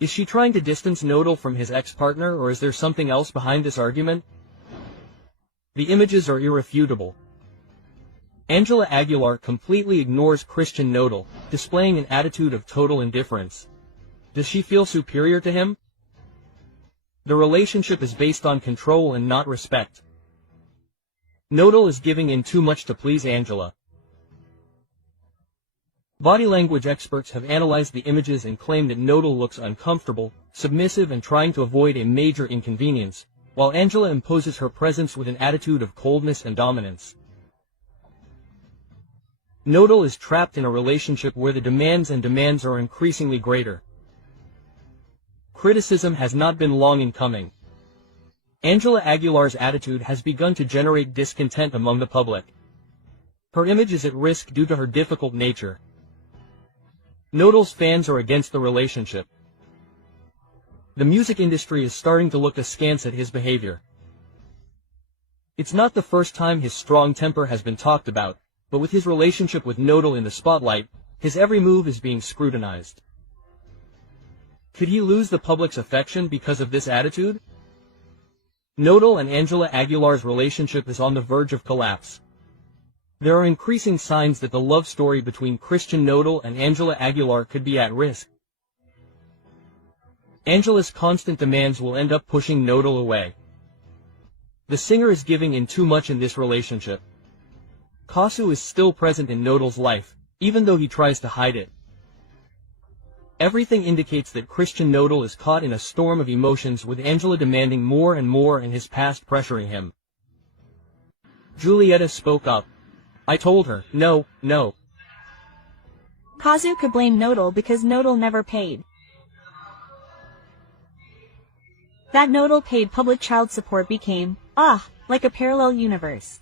Is she trying to distance Nodal from his ex-partner, or is there something else behind this argument? The images are irrefutable. Angela Aguilar completely ignores Christian Nodal, displaying an attitude of total indifference. Does she feel superior to him? The relationship is based on control and not respect. Nodal is giving in too much to please Angela. Body language experts have analyzed the images and claim that Nodal looks uncomfortable, submissive and trying to avoid a major inconvenience, while Angela imposes her presence with an attitude of coldness and dominance. Nodal is trapped in a relationship where the demands are increasingly greater. Criticism has not been long in coming. Angela Aguilar's attitude has begun to generate discontent among the public. Her image is at risk due to her difficult nature. Nodal's fans are against the relationship. The music industry is starting to look askance at his behavior. It's not the first time his strong temper has been talked about, but with his relationship with Nodal in the spotlight, his every move is being scrutinized. Could he lose the public's affection because of this attitude? Nodal and Angela Aguilar's relationship is on the verge of collapse. There are increasing signs that the love story between Christian Nodal and Angela Aguilar could be at risk. Angela's constant demands will end up pushing Nodal away. The singer is giving in too much in this relationship. Kasu is still present in Nodal's life, even though he tries to hide it. Everything indicates that Christian Nodal is caught in a storm of emotions, with Angela demanding more and more and his past pressuring him. Julieta spoke up. I told her, no. Kazu could blame Nodal because Nodal never paid. That Nodal paid public child support became, like a parallel universe.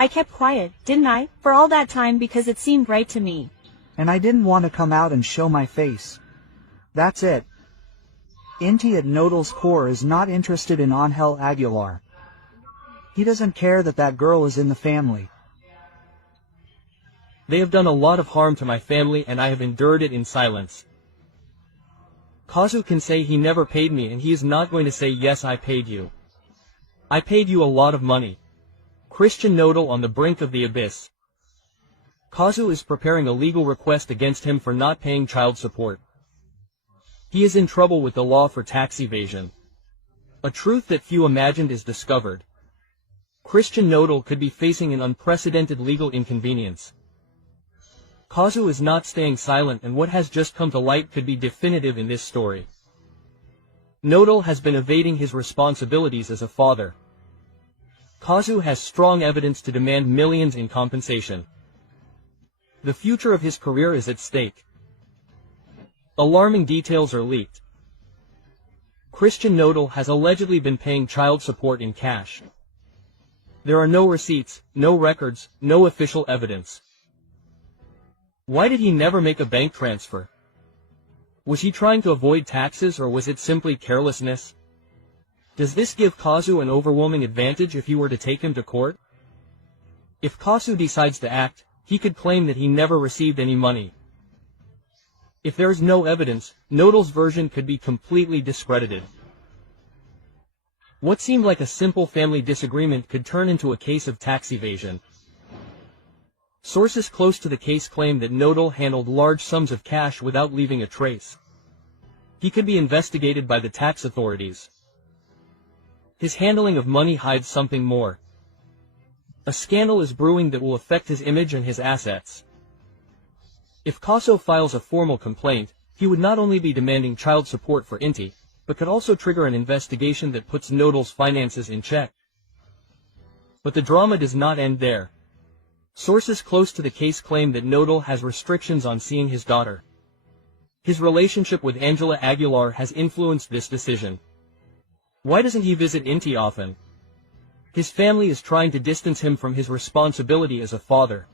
I kept quiet, didn't I, for all that time because it seemed right to me. And I didn't want to come out and show my face. That's it. Inti at Nodal's core is not interested in Angel Aguilar. He doesn't care that girl is in the family. They have done a lot of harm to my family and I have endured it in silence. Kazu can say he never paid me and he is not going to say yes I paid you. I paid you a lot of money. Christian Nodal on the brink of the abyss. Kazu is preparing a legal request against him for not paying child support. He is in trouble with the law for tax evasion. A truth that few imagined is discovered. Christian Nodal could be facing an unprecedented legal inconvenience. Kazu is not staying silent and what has just come to light could be definitive in this story. Nodal has been evading his responsibilities as a father. Kazu has strong evidence to demand millions in compensation. The future of his career is at stake. Alarming details are leaked. Christian Nodal has allegedly been paying child support in cash. There are no receipts, no records, no official evidence. Why did he never make a bank transfer? Was he trying to avoid taxes or was it simply carelessness? Does this give Kazu an overwhelming advantage if you were to take him to court? If Kazu decides to act, he could claim that he never received any money. If there is no evidence, Nodal's version could be completely discredited. What seemed like a simple family disagreement could turn into a case of tax evasion. Sources close to the case claim that Nodal handled large sums of cash without leaving a trace. He could be investigated by the tax authorities. His handling of money hides something more. A scandal is brewing that will affect his image and his assets. If Caso files a formal complaint, he would not only be demanding child support for Inti, but could also trigger an investigation that puts Nodal's finances in check. But the drama does not end there. Sources close to the case claim that Nodal has restrictions on seeing his daughter. His relationship with Angela Aguilar has influenced this decision. Why doesn't he visit Inti often? His family is trying to distance him from his responsibility as a father.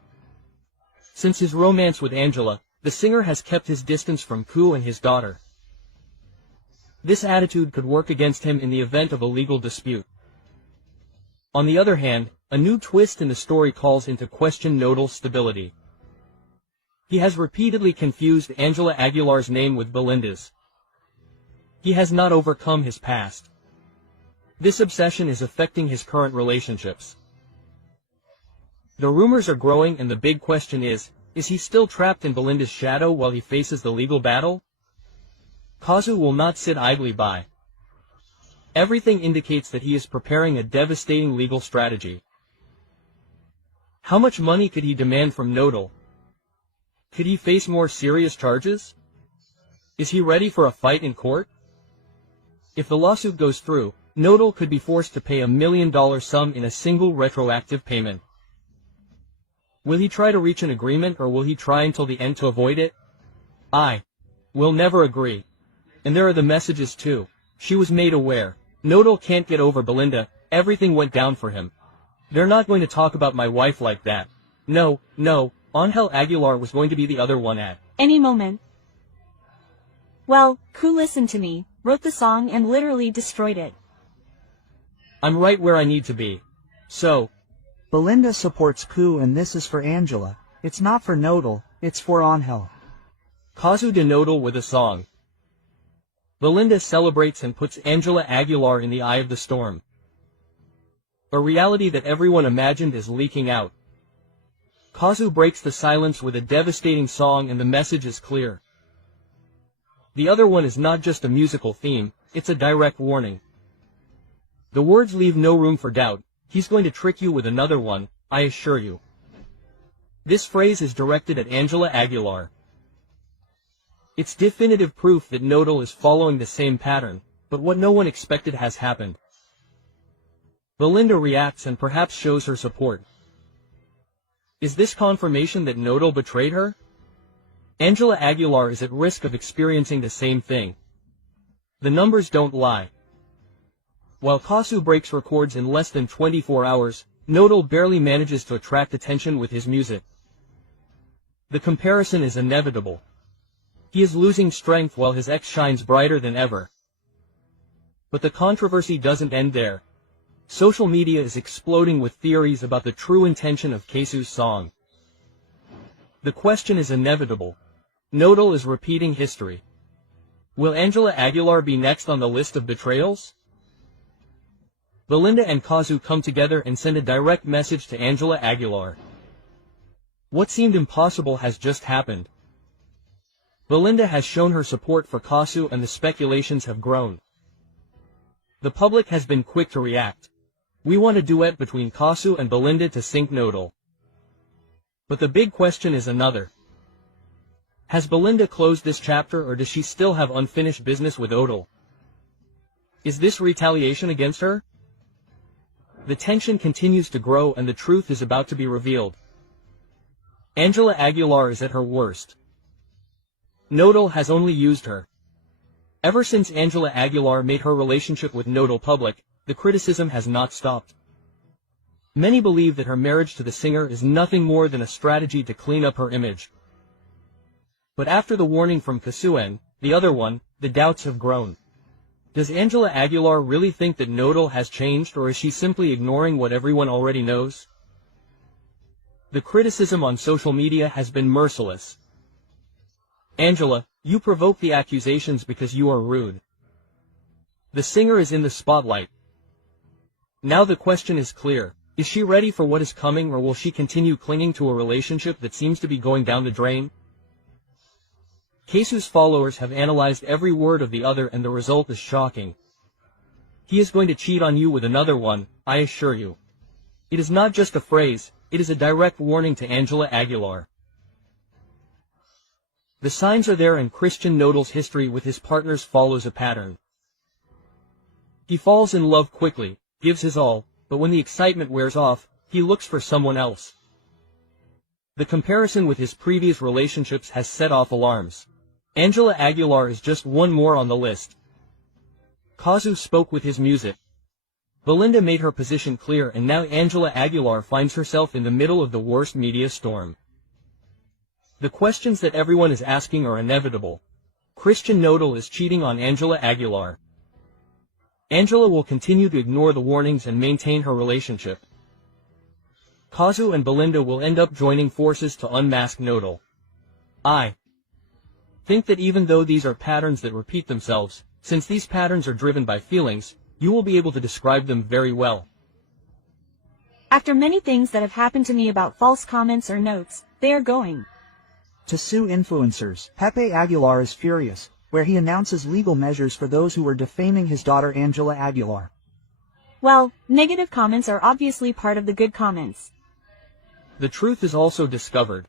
Since his romance with Angela, the singer has kept his distance from Ku and his daughter. This attitude could work against him in the event of a legal dispute. On the other hand, a new twist in the story calls into question Nodal's stability. He has repeatedly confused Angela Aguilar's name with Belinda's. He has not overcome his past. This obsession is affecting his current relationships. The rumors are growing and the big question is he still trapped in Belinda's shadow while he faces the legal battle? Caso will not sit idly by. Everything indicates that he is preparing a devastating legal strategy. How much money could he demand from Nodal? Could he face more serious charges? Is he ready for a fight in court? If the lawsuit goes through, Nodal could be forced to pay $1 million sum in a single retroactive payment. Will he try to reach an agreement or will he try until the end to avoid it? Will never agree. And there are the messages too. She was made aware. Nodal can't get over Belinda, everything went down for him. They're not going to talk about my wife like that. No, Angel Aguilar was going to be the other one at any moment. Well, Ku listened to me, wrote the song and literally destroyed it. I'm right where I need to be. So, Belinda supports Ku and this is for Angela. It's not for Nodal, it's for Angel. Caso de Nodal with a song. Belinda celebrates and puts Angela Aguilar in the eye of the storm. A reality that everyone imagined is leaking out. Caso breaks the silence with a devastating song and the message is clear. The other one is not just a musical theme, it's a direct warning. The words leave no room for doubt. He's going to trick you with another one, I assure you. This phrase is directed at Angela Aguilar. It's definitive proof that Nodal is following the same pattern, but what no one expected has happened. Belinda reacts and perhaps shows her support. Is this confirmation that Nodal betrayed her? Angela Aguilar is at risk of experiencing the same thing. The numbers don't lie. While Caso breaks records in less than 24 hours, Nodal barely manages to attract attention with his music. The comparison is inevitable. He is losing strength while his ex shines brighter than ever. But the controversy doesn't end there. Social media is exploding with theories about the true intention of Caso's song. The question is inevitable. Nodal is repeating history. Will Angela Aguilar be next on the list of betrayals? Belinda and Caso come together and send a direct message to Angela Aguilar. What seemed impossible has just happened. Belinda has shown her support for Caso and the speculations have grown. The public has been quick to react. We want a duet between Caso and Belinda to sink Nodal. But the big question is another. Has Belinda closed this chapter or does she still have unfinished business with Nodal? Is this retaliation against her? The tension continues to grow and the truth is about to be revealed. Angela Aguilar is at her worst. Nodal has only used her. Ever since Angela Aguilar made her relationship with Nodal public, the criticism has not stopped. Many believe that her marriage to the singer is nothing more than a strategy to clean up her image. But after the warning from Caso, the other one, the doubts have grown. Does Angela Aguilar really think that Nodal has changed or is she simply ignoring what everyone already knows? The criticism on social media has been merciless. Angela, you provoke the accusations because you are rude. The singer is in the spotlight. Now the question is clear. Is she ready for what is coming or will she continue clinging to a relationship that seems to be going down the drain? Caso's followers have analyzed every word of the other and the result is shocking. He is going to cheat on you with another one, I assure you. It is not just a phrase, it is a direct warning to Angela Aguilar. The signs are there, and Christian Nodal's history with his partners follows a pattern. He falls in love quickly, gives his all, but when the excitement wears off, he looks for someone else. The comparison with his previous relationships has set off alarms. Angela Aguilar is just one more on the list. Kazu spoke with his music. Belinda made her position clear, and now Angela Aguilar finds herself in the middle of the worst media storm. The questions that everyone is asking are inevitable. Christian Nodal is cheating on Angela Aguilar. Angela will continue to ignore the warnings and maintain her relationship. Kazu and Belinda will end up joining forces to unmask Nodal. I think that even though these are patterns that repeat themselves, since these patterns are driven by feelings, you will be able to describe them very well. After many things that have happened to me about false comments or notes, they are going to sue influencers. Pepe Aguilar is furious, where he announces legal measures for those who were defaming his daughter Angela Aguilar. Well, negative comments are obviously part of the good comments. The truth is also discovered.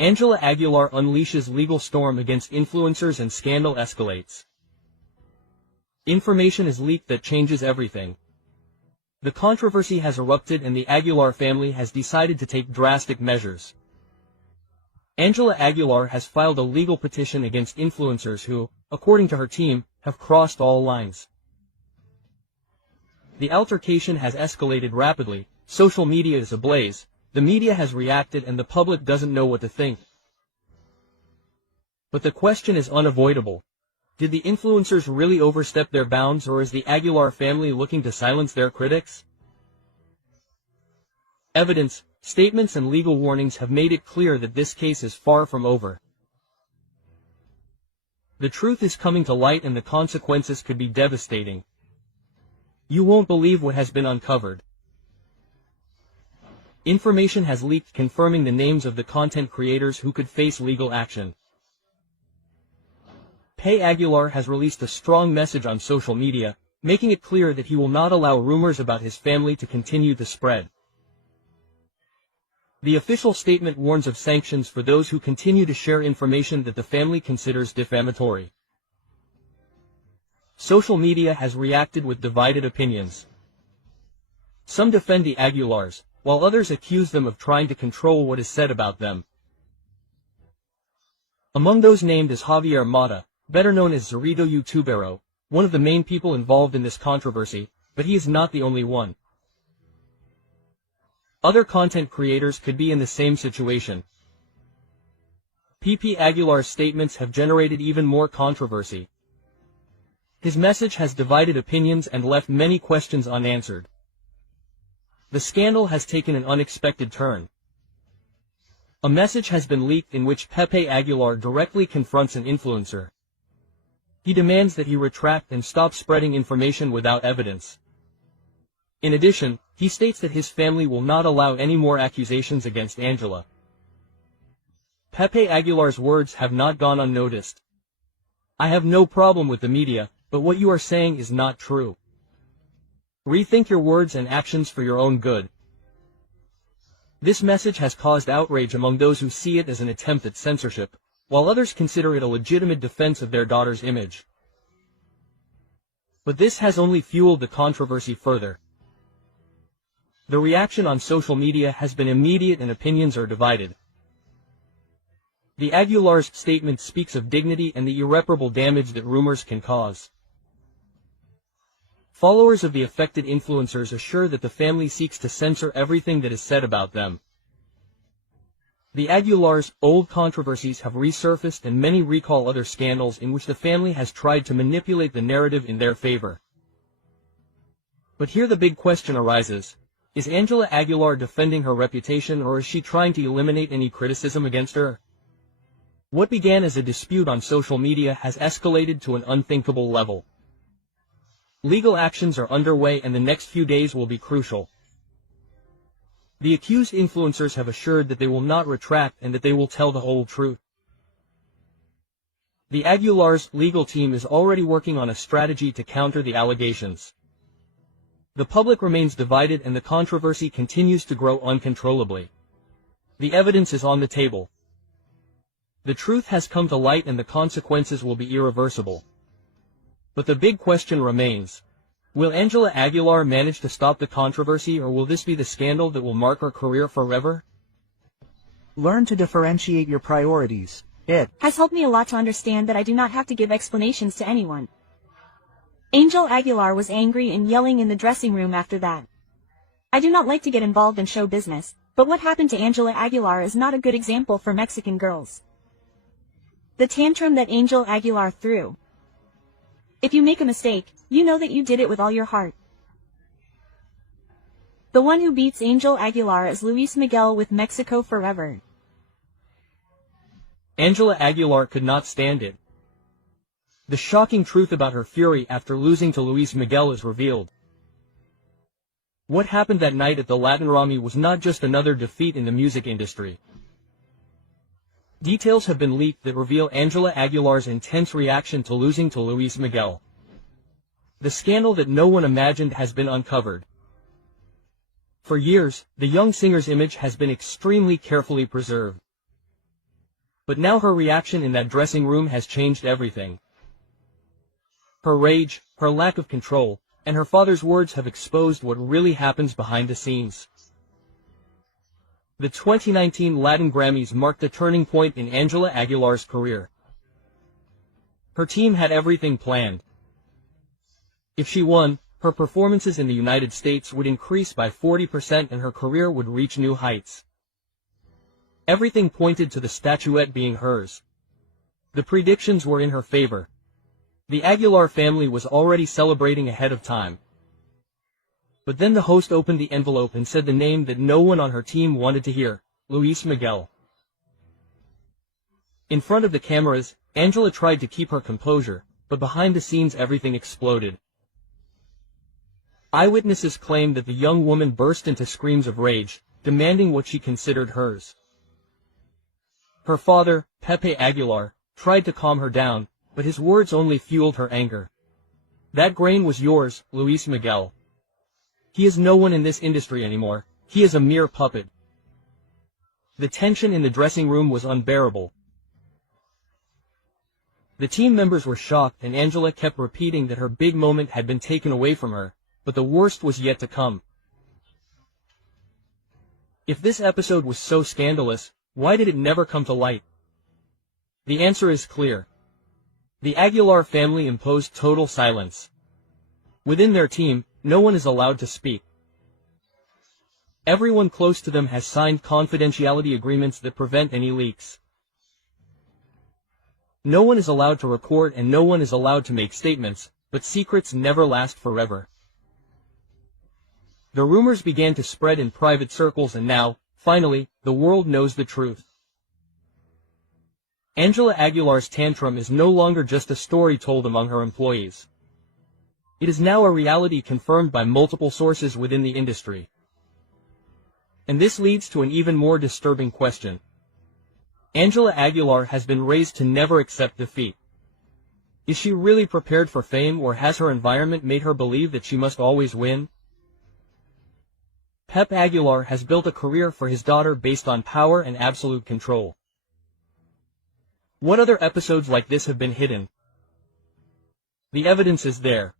Angela Aguilar unleashes legal storm against influencers and scandal escalates. Information is leaked that changes everything. The controversy has erupted and the Aguilar family has decided to take drastic measures. Angela Aguilar has filed a legal petition against influencers who, according to her team, have crossed all lines. The altercation has escalated rapidly, social media is ablaze, the media has reacted and the public doesn't know what to think. But the question is unavoidable. Did the influencers really overstep their bounds, or is the Aguilar family looking to silence their critics? Evidence, statements and legal warnings have made it clear that this case is far from over. The truth is coming to light and the consequences could be devastating. You won't believe what has been uncovered. Information has leaked confirming the names of the content creators who could face legal action. Pepe Aguilar has released a strong message on social media, making it clear that he will not allow rumors about his family to continue to spread. The official statement warns of sanctions for those who continue to share information that the family considers defamatory. Social media has reacted with divided opinions. Some defend the Aguilars, while others accuse them of trying to control what is said about them. Among those named is Javier Mata, better known as Zorrito YouTubero, one of the main people involved in this controversy, but he is not the only one. Other content creators could be in the same situation. Pepe Aguilar's statements have generated even more controversy. His message has divided opinions and left many questions unanswered. The scandal has taken an unexpected turn. A message has been leaked in which Pepe Aguilar directly confronts an influencer. He demands that he retract and stop spreading information without evidence. In addition, he states that his family will not allow any more accusations against Angela. Pepe Aguilar's words have not gone unnoticed. I have no problem with the media, but what you are saying is not true. Rethink your words and actions for your own good. This message has caused outrage among those who see it as an attempt at censorship, while others consider it a legitimate defense of their daughter's image. But this has only fueled the controversy further. The reaction on social media has been immediate and opinions are divided. The Aguilar's statement speaks of dignity and the irreparable damage that rumors can cause. Followers of the affected influencers assure that the family seeks to censor everything that is said about them. The Aguilar's old controversies have resurfaced and many recall other scandals in which the family has tried to manipulate the narrative in their favor. But here the big question arises. Is Angela Aguilar defending her reputation, or is she trying to eliminate any criticism against her? What began as a dispute on social media has escalated to an unthinkable level. Legal actions are underway and the next few days will be crucial. The accused influencers have assured that they will not retract and that they will tell the whole truth. The Aguilar's legal team is already working on a strategy to counter the allegations. The public remains divided and the controversy continues to grow uncontrollably. The evidence is on the table. The truth has come to light and the consequences will be irreversible. But the big question remains. Will Angela Aguilar manage to stop the controversy, or will this be the scandal that will mark her career forever? Learn to differentiate your priorities. It has helped me a lot to understand that I do not have to give explanations to anyone. Angel Aguilar was angry and yelling in the dressing room after that. I do not like to get involved in show business, but what happened to Angela Aguilar is not a good example for Mexican girls. The tantrum that Angel Aguilar threw. If you make a mistake, you know that you did it with all your heart. The one who beats Angel Aguilar is Luis Miguel with Mexico Forever. Angela Aguilar could not stand it. The shocking truth about her fury after losing to Luis Miguel is revealed. What happened that night at the Latin Grammy was not just another defeat in the music industry. Details have been leaked that reveal Angela Aguilar's intense reaction to losing to Luis Miguel. The scandal that no one imagined has been uncovered. For years, the young singer's image has been extremely carefully preserved. But now her reaction in that dressing room has changed everything. Her rage, her lack of control, and her father's words have exposed what really happens behind the scenes. The 2019 Latin Grammys marked a turning point in Angela Aguilar's career. Her team had everything planned. If she won, her performances in the United States would increase by 40% and her career would reach new heights. Everything pointed to the statuette being hers. The predictions were in her favor. The Aguilar family was already celebrating ahead of time. But then the host opened the envelope and said the name that no one on her team wanted to hear, Luis Miguel. In front of the cameras, Angela tried to keep her composure, but behind the scenes everything exploded. Eyewitnesses claimed that the young woman burst into screams of rage, demanding what she considered hers. Her father, Pepe Aguilar, tried to calm her down, but his words only fueled her anger. That grain was yours, Luis Miguel. He is no one in this industry anymore, he is a mere puppet. The tension in the dressing room was unbearable. The team members were shocked and Angela kept repeating that her big moment had been taken away from her, but the worst was yet to come. If this episode was so scandalous, why did it never come to light? The answer is clear. The Aguilar family imposed total silence. Within their team, no one is allowed to speak. Everyone close to them has signed confidentiality agreements that prevent any leaks. No one is allowed to record and no one is allowed to make statements, but secrets never last forever. The rumors began to spread in private circles and now, finally, the world knows the truth. Angela Aguilar's tantrum is no longer just a story told among her employees. It is now a reality confirmed by multiple sources within the industry. And this leads to an even more disturbing question. Angela Aguilar has been raised to never accept defeat. Is she really prepared for fame, or has her environment made her believe that she must always win? Pepe Aguilar has built a career for his daughter based on power and absolute control. What other episodes like this have been hidden? The evidence is there.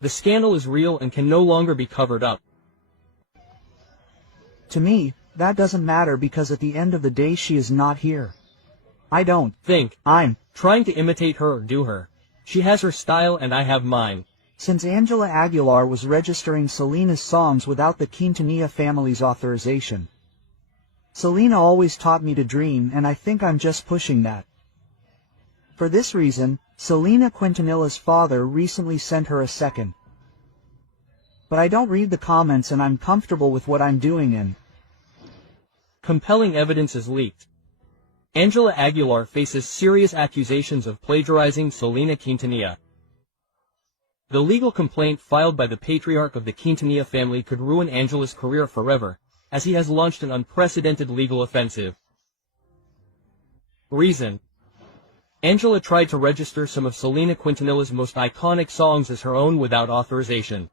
The scandal is real and can no longer be covered up. To me, that doesn't matter because at the end of the day she is not here. I don't think I'm trying to imitate her or do her. She has her style and I have mine. Since Angela Aguilar was registering Selena's songs without the Quintanilla family's authorization. Selena always taught me to dream and I think I'm just pushing that. For this reason, Selena Quintanilla's father recently sent her a second. But I don't read the comments and I'm comfortable with what I'm doing and compelling evidence is leaked. Angela Aguilar faces serious accusations of plagiarizing Selena Quintanilla. The legal complaint filed by the patriarch of the Quintanilla family could ruin Angela's career forever, as he has launched an unprecedented legal offensive. Reason: Angela tried to register some of Selena Quintanilla's most iconic songs as her own without authorization.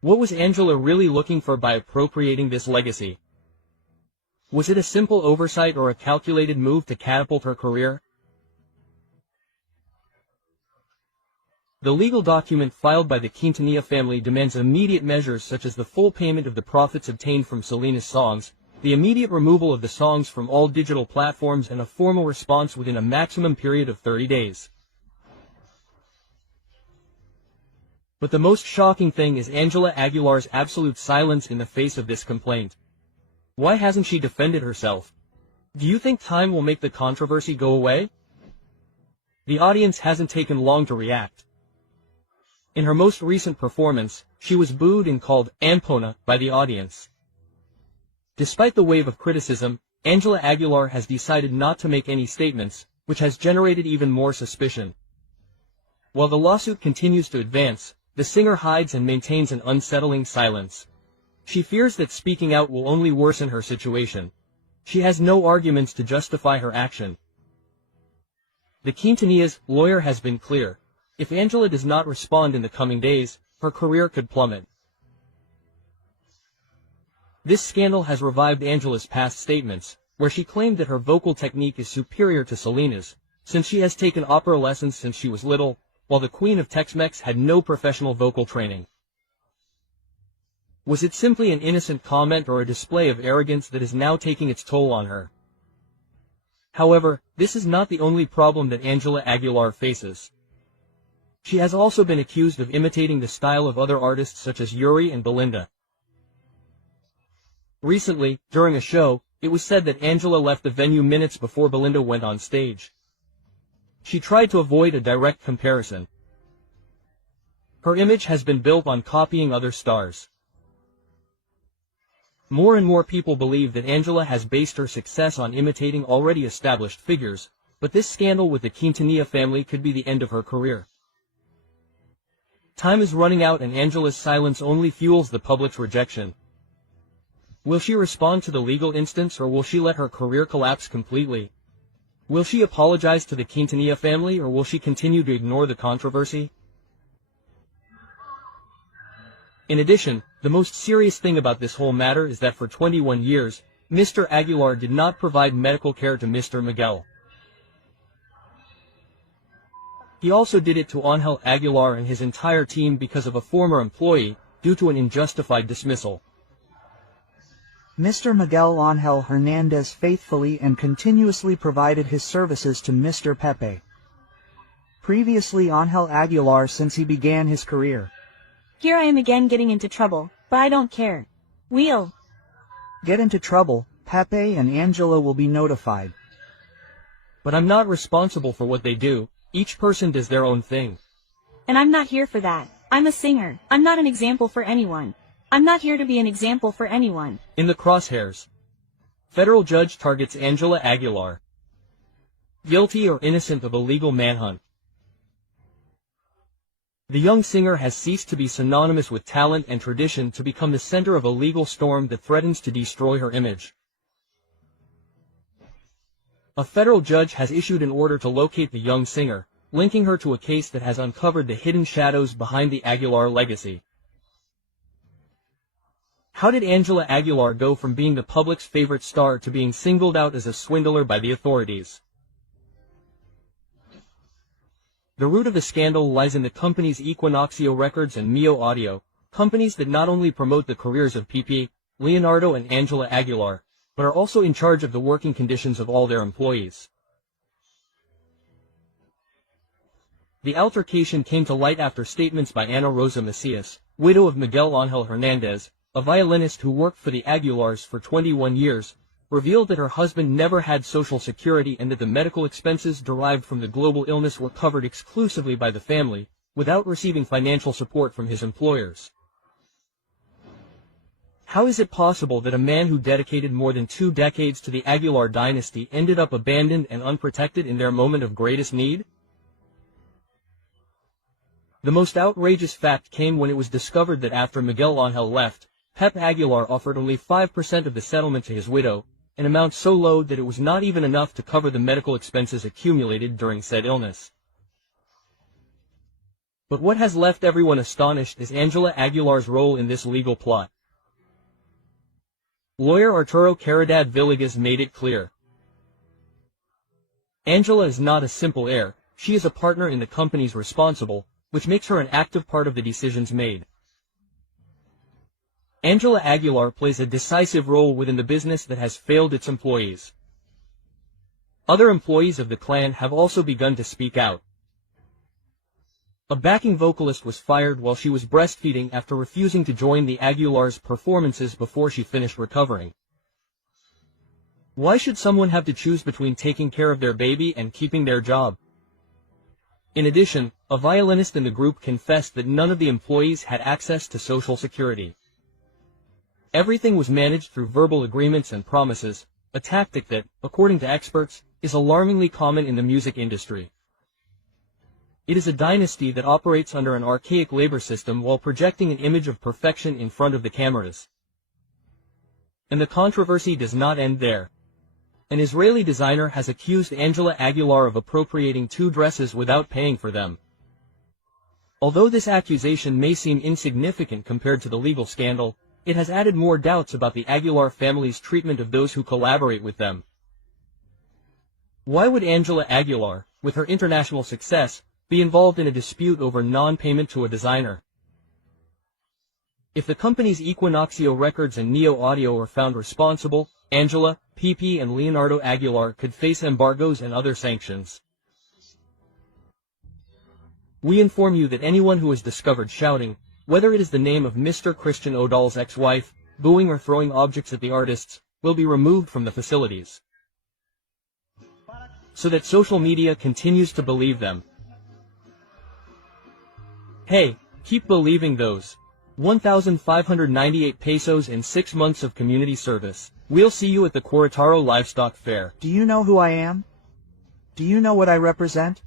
What was Angela really looking for by appropriating this legacy? Was it a simple oversight or a calculated move to catapult her career? The legal document filed by the Quintanilla family demands immediate measures such as the full payment of the profits obtained from Selena's songs, the immediate removal of the songs from all digital platforms, and a formal response within a maximum period of 30 days. But the most shocking thing is Angela Aguilar's absolute silence in the face of this complaint. Why hasn't she defended herself? Do you think time will make the controversy go away? The audience hasn't taken long to react. In her most recent performance, she was booed and called Ampona by the audience. Despite the wave of criticism, Angela Aguilar has decided not to make any statements, which has generated even more suspicion. While the lawsuit continues to advance, the singer hides and maintains an unsettling silence. She fears that speaking out will only worsen her situation. She has no arguments to justify her action. The Quintanillas' lawyer has been clear. If Angela does not respond in the coming days, her career could plummet. This scandal has revived Angela's past statements, where she claimed that her vocal technique is superior to Selena's, since she has taken opera lessons since she was little, while the Queen of Tex-Mex had no professional vocal training. Was it simply an innocent comment or a display of arrogance that is now taking its toll on her? However, this is not the only problem that Angela Aguilar faces. She has also been accused of imitating the style of other artists such as Yuri and Belinda. Recently, during a show, it was said that Angela left the venue minutes before Belinda went on stage. She tried to avoid a direct comparison. Her image has been built on copying other stars. More and more people believe that Angela has based her success on imitating already established figures, but this scandal with the Quintanilla family could be the end of her career. Time is running out and Angela's silence only fuels the public's rejection. Will she respond to the legal instance or will she let her career collapse completely? Will she apologize to the Quintanilla family or will she continue to ignore the controversy? In addition, the most serious thing about this whole matter is that for 21 years, Mr. Aguilar did not provide medical care to Mr. Miguel. He also did it to Angel Aguilar and his entire team because of a former employee, due to an unjustified dismissal. Mr. Miguel Angel Hernandez faithfully and continuously provided his services to Mr. Pepe. Previously Angel Aguilar since he began his career. Here I am again getting into trouble, but I don't care. We'll get into trouble, Pepe and Angela will be notified. But I'm not responsible for what they do. Each person does their own thing. And I'm not here for that. I'm a singer. I'm not an example for anyone. I'm not here to be an example for anyone. In the crosshairs. Federal judge targets Angela Aguilar. Guilty or innocent of illegal manhunt. The young singer has ceased to be synonymous with talent and tradition to become the center of a legal storm that threatens to destroy her image. A federal judge has issued an order to locate the young singer, linking her to a case that has uncovered the hidden shadows behind the Aguilar legacy. How did Angela Aguilar go from being the public's favorite star to being singled out as a swindler by the authorities? The root of the scandal lies in the companies Equinoxio Records and Mio Audio, companies that not only promote the careers of Pepe, Leonardo and Angela Aguilar, but are also in charge of the working conditions of all their employees. The altercation came to light after statements by Ana Rosa Macias, widow of Miguel Angel Hernandez, a violinist who worked for the Aguilars for 21 years, revealed that her husband never had Social Security and that the medical expenses derived from the global illness were covered exclusively by the family, without receiving financial support from his employers. How is it possible that a man who dedicated more than 2 decades to the Aguilar dynasty ended up abandoned and unprotected in their moment of greatest need? The most outrageous fact came when it was discovered that after Miguel Angel left, Pepe Aguilar offered only 5% of the settlement to his widow, an amount so low that it was not even enough to cover the medical expenses accumulated during said illness. But what has left everyone astonished is Angela Aguilar's role in this legal plot. Lawyer Arturo Caridad Villegas made it clear. Angela is not a simple heir, she is a partner in the companies responsible, which makes her an active part of the decisions made. Angela Aguilar plays a decisive role within the business that has failed its employees. Other employees of the clan have also begun to speak out. A backing vocalist was fired while she was breastfeeding after refusing to join the Aguilars' performances before she finished recovering. Why should someone have to choose between taking care of their baby and keeping their job? In addition, a violinist in the group confessed that none of the employees had access to Social Security. Everything was managed through verbal agreements and promises, a tactic that, according to experts, is alarmingly common in the music industry. It is a dynasty that operates under an archaic labor system while projecting an image of perfection in front of the cameras. And the controversy does not end there. An Israeli designer has accused Angela Aguilar of appropriating 2 dresses without paying for them. Although this accusation may seem insignificant compared to the legal scandal, it has added more doubts about the Aguilar family's treatment of those who collaborate with them. Why would Angela Aguilar, with her international success, be involved in a dispute over non-payment to a designer? If the company's Equinoxio Records and Neo Audio are found responsible, Angela, Pepe and Leonardo Aguilar could face embargoes and other sanctions. We inform you that anyone who is discovered shouting, whether it is the name of Mr. Christian Odal's ex-wife, booing or throwing objects at the artists, will be removed from the facilities. So that social media continues to believe them. Hey, keep believing those 1,598 pesos in 6 months of community service. We'll see you at the Querétaro Livestock Fair. Do you know who I am? Do you know what I represent?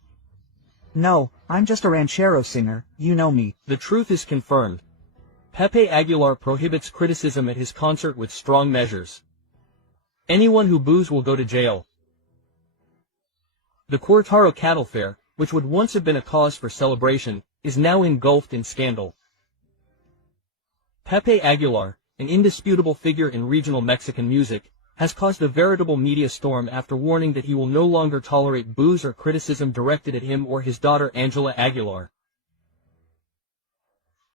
No, I'm just a ranchero singer, you know me. The truth is confirmed. Pepe Aguilar prohibits criticism at his concert with strong measures. Anyone who boos will go to jail. The Querétaro Cattle Fair, which would once have been a cause for celebration, is now engulfed in scandal. Pepe Aguilar, an indisputable figure in regional Mexican music, has caused a veritable media storm after warning that he will no longer tolerate boos or criticism directed at him or his daughter Angela Aguilar.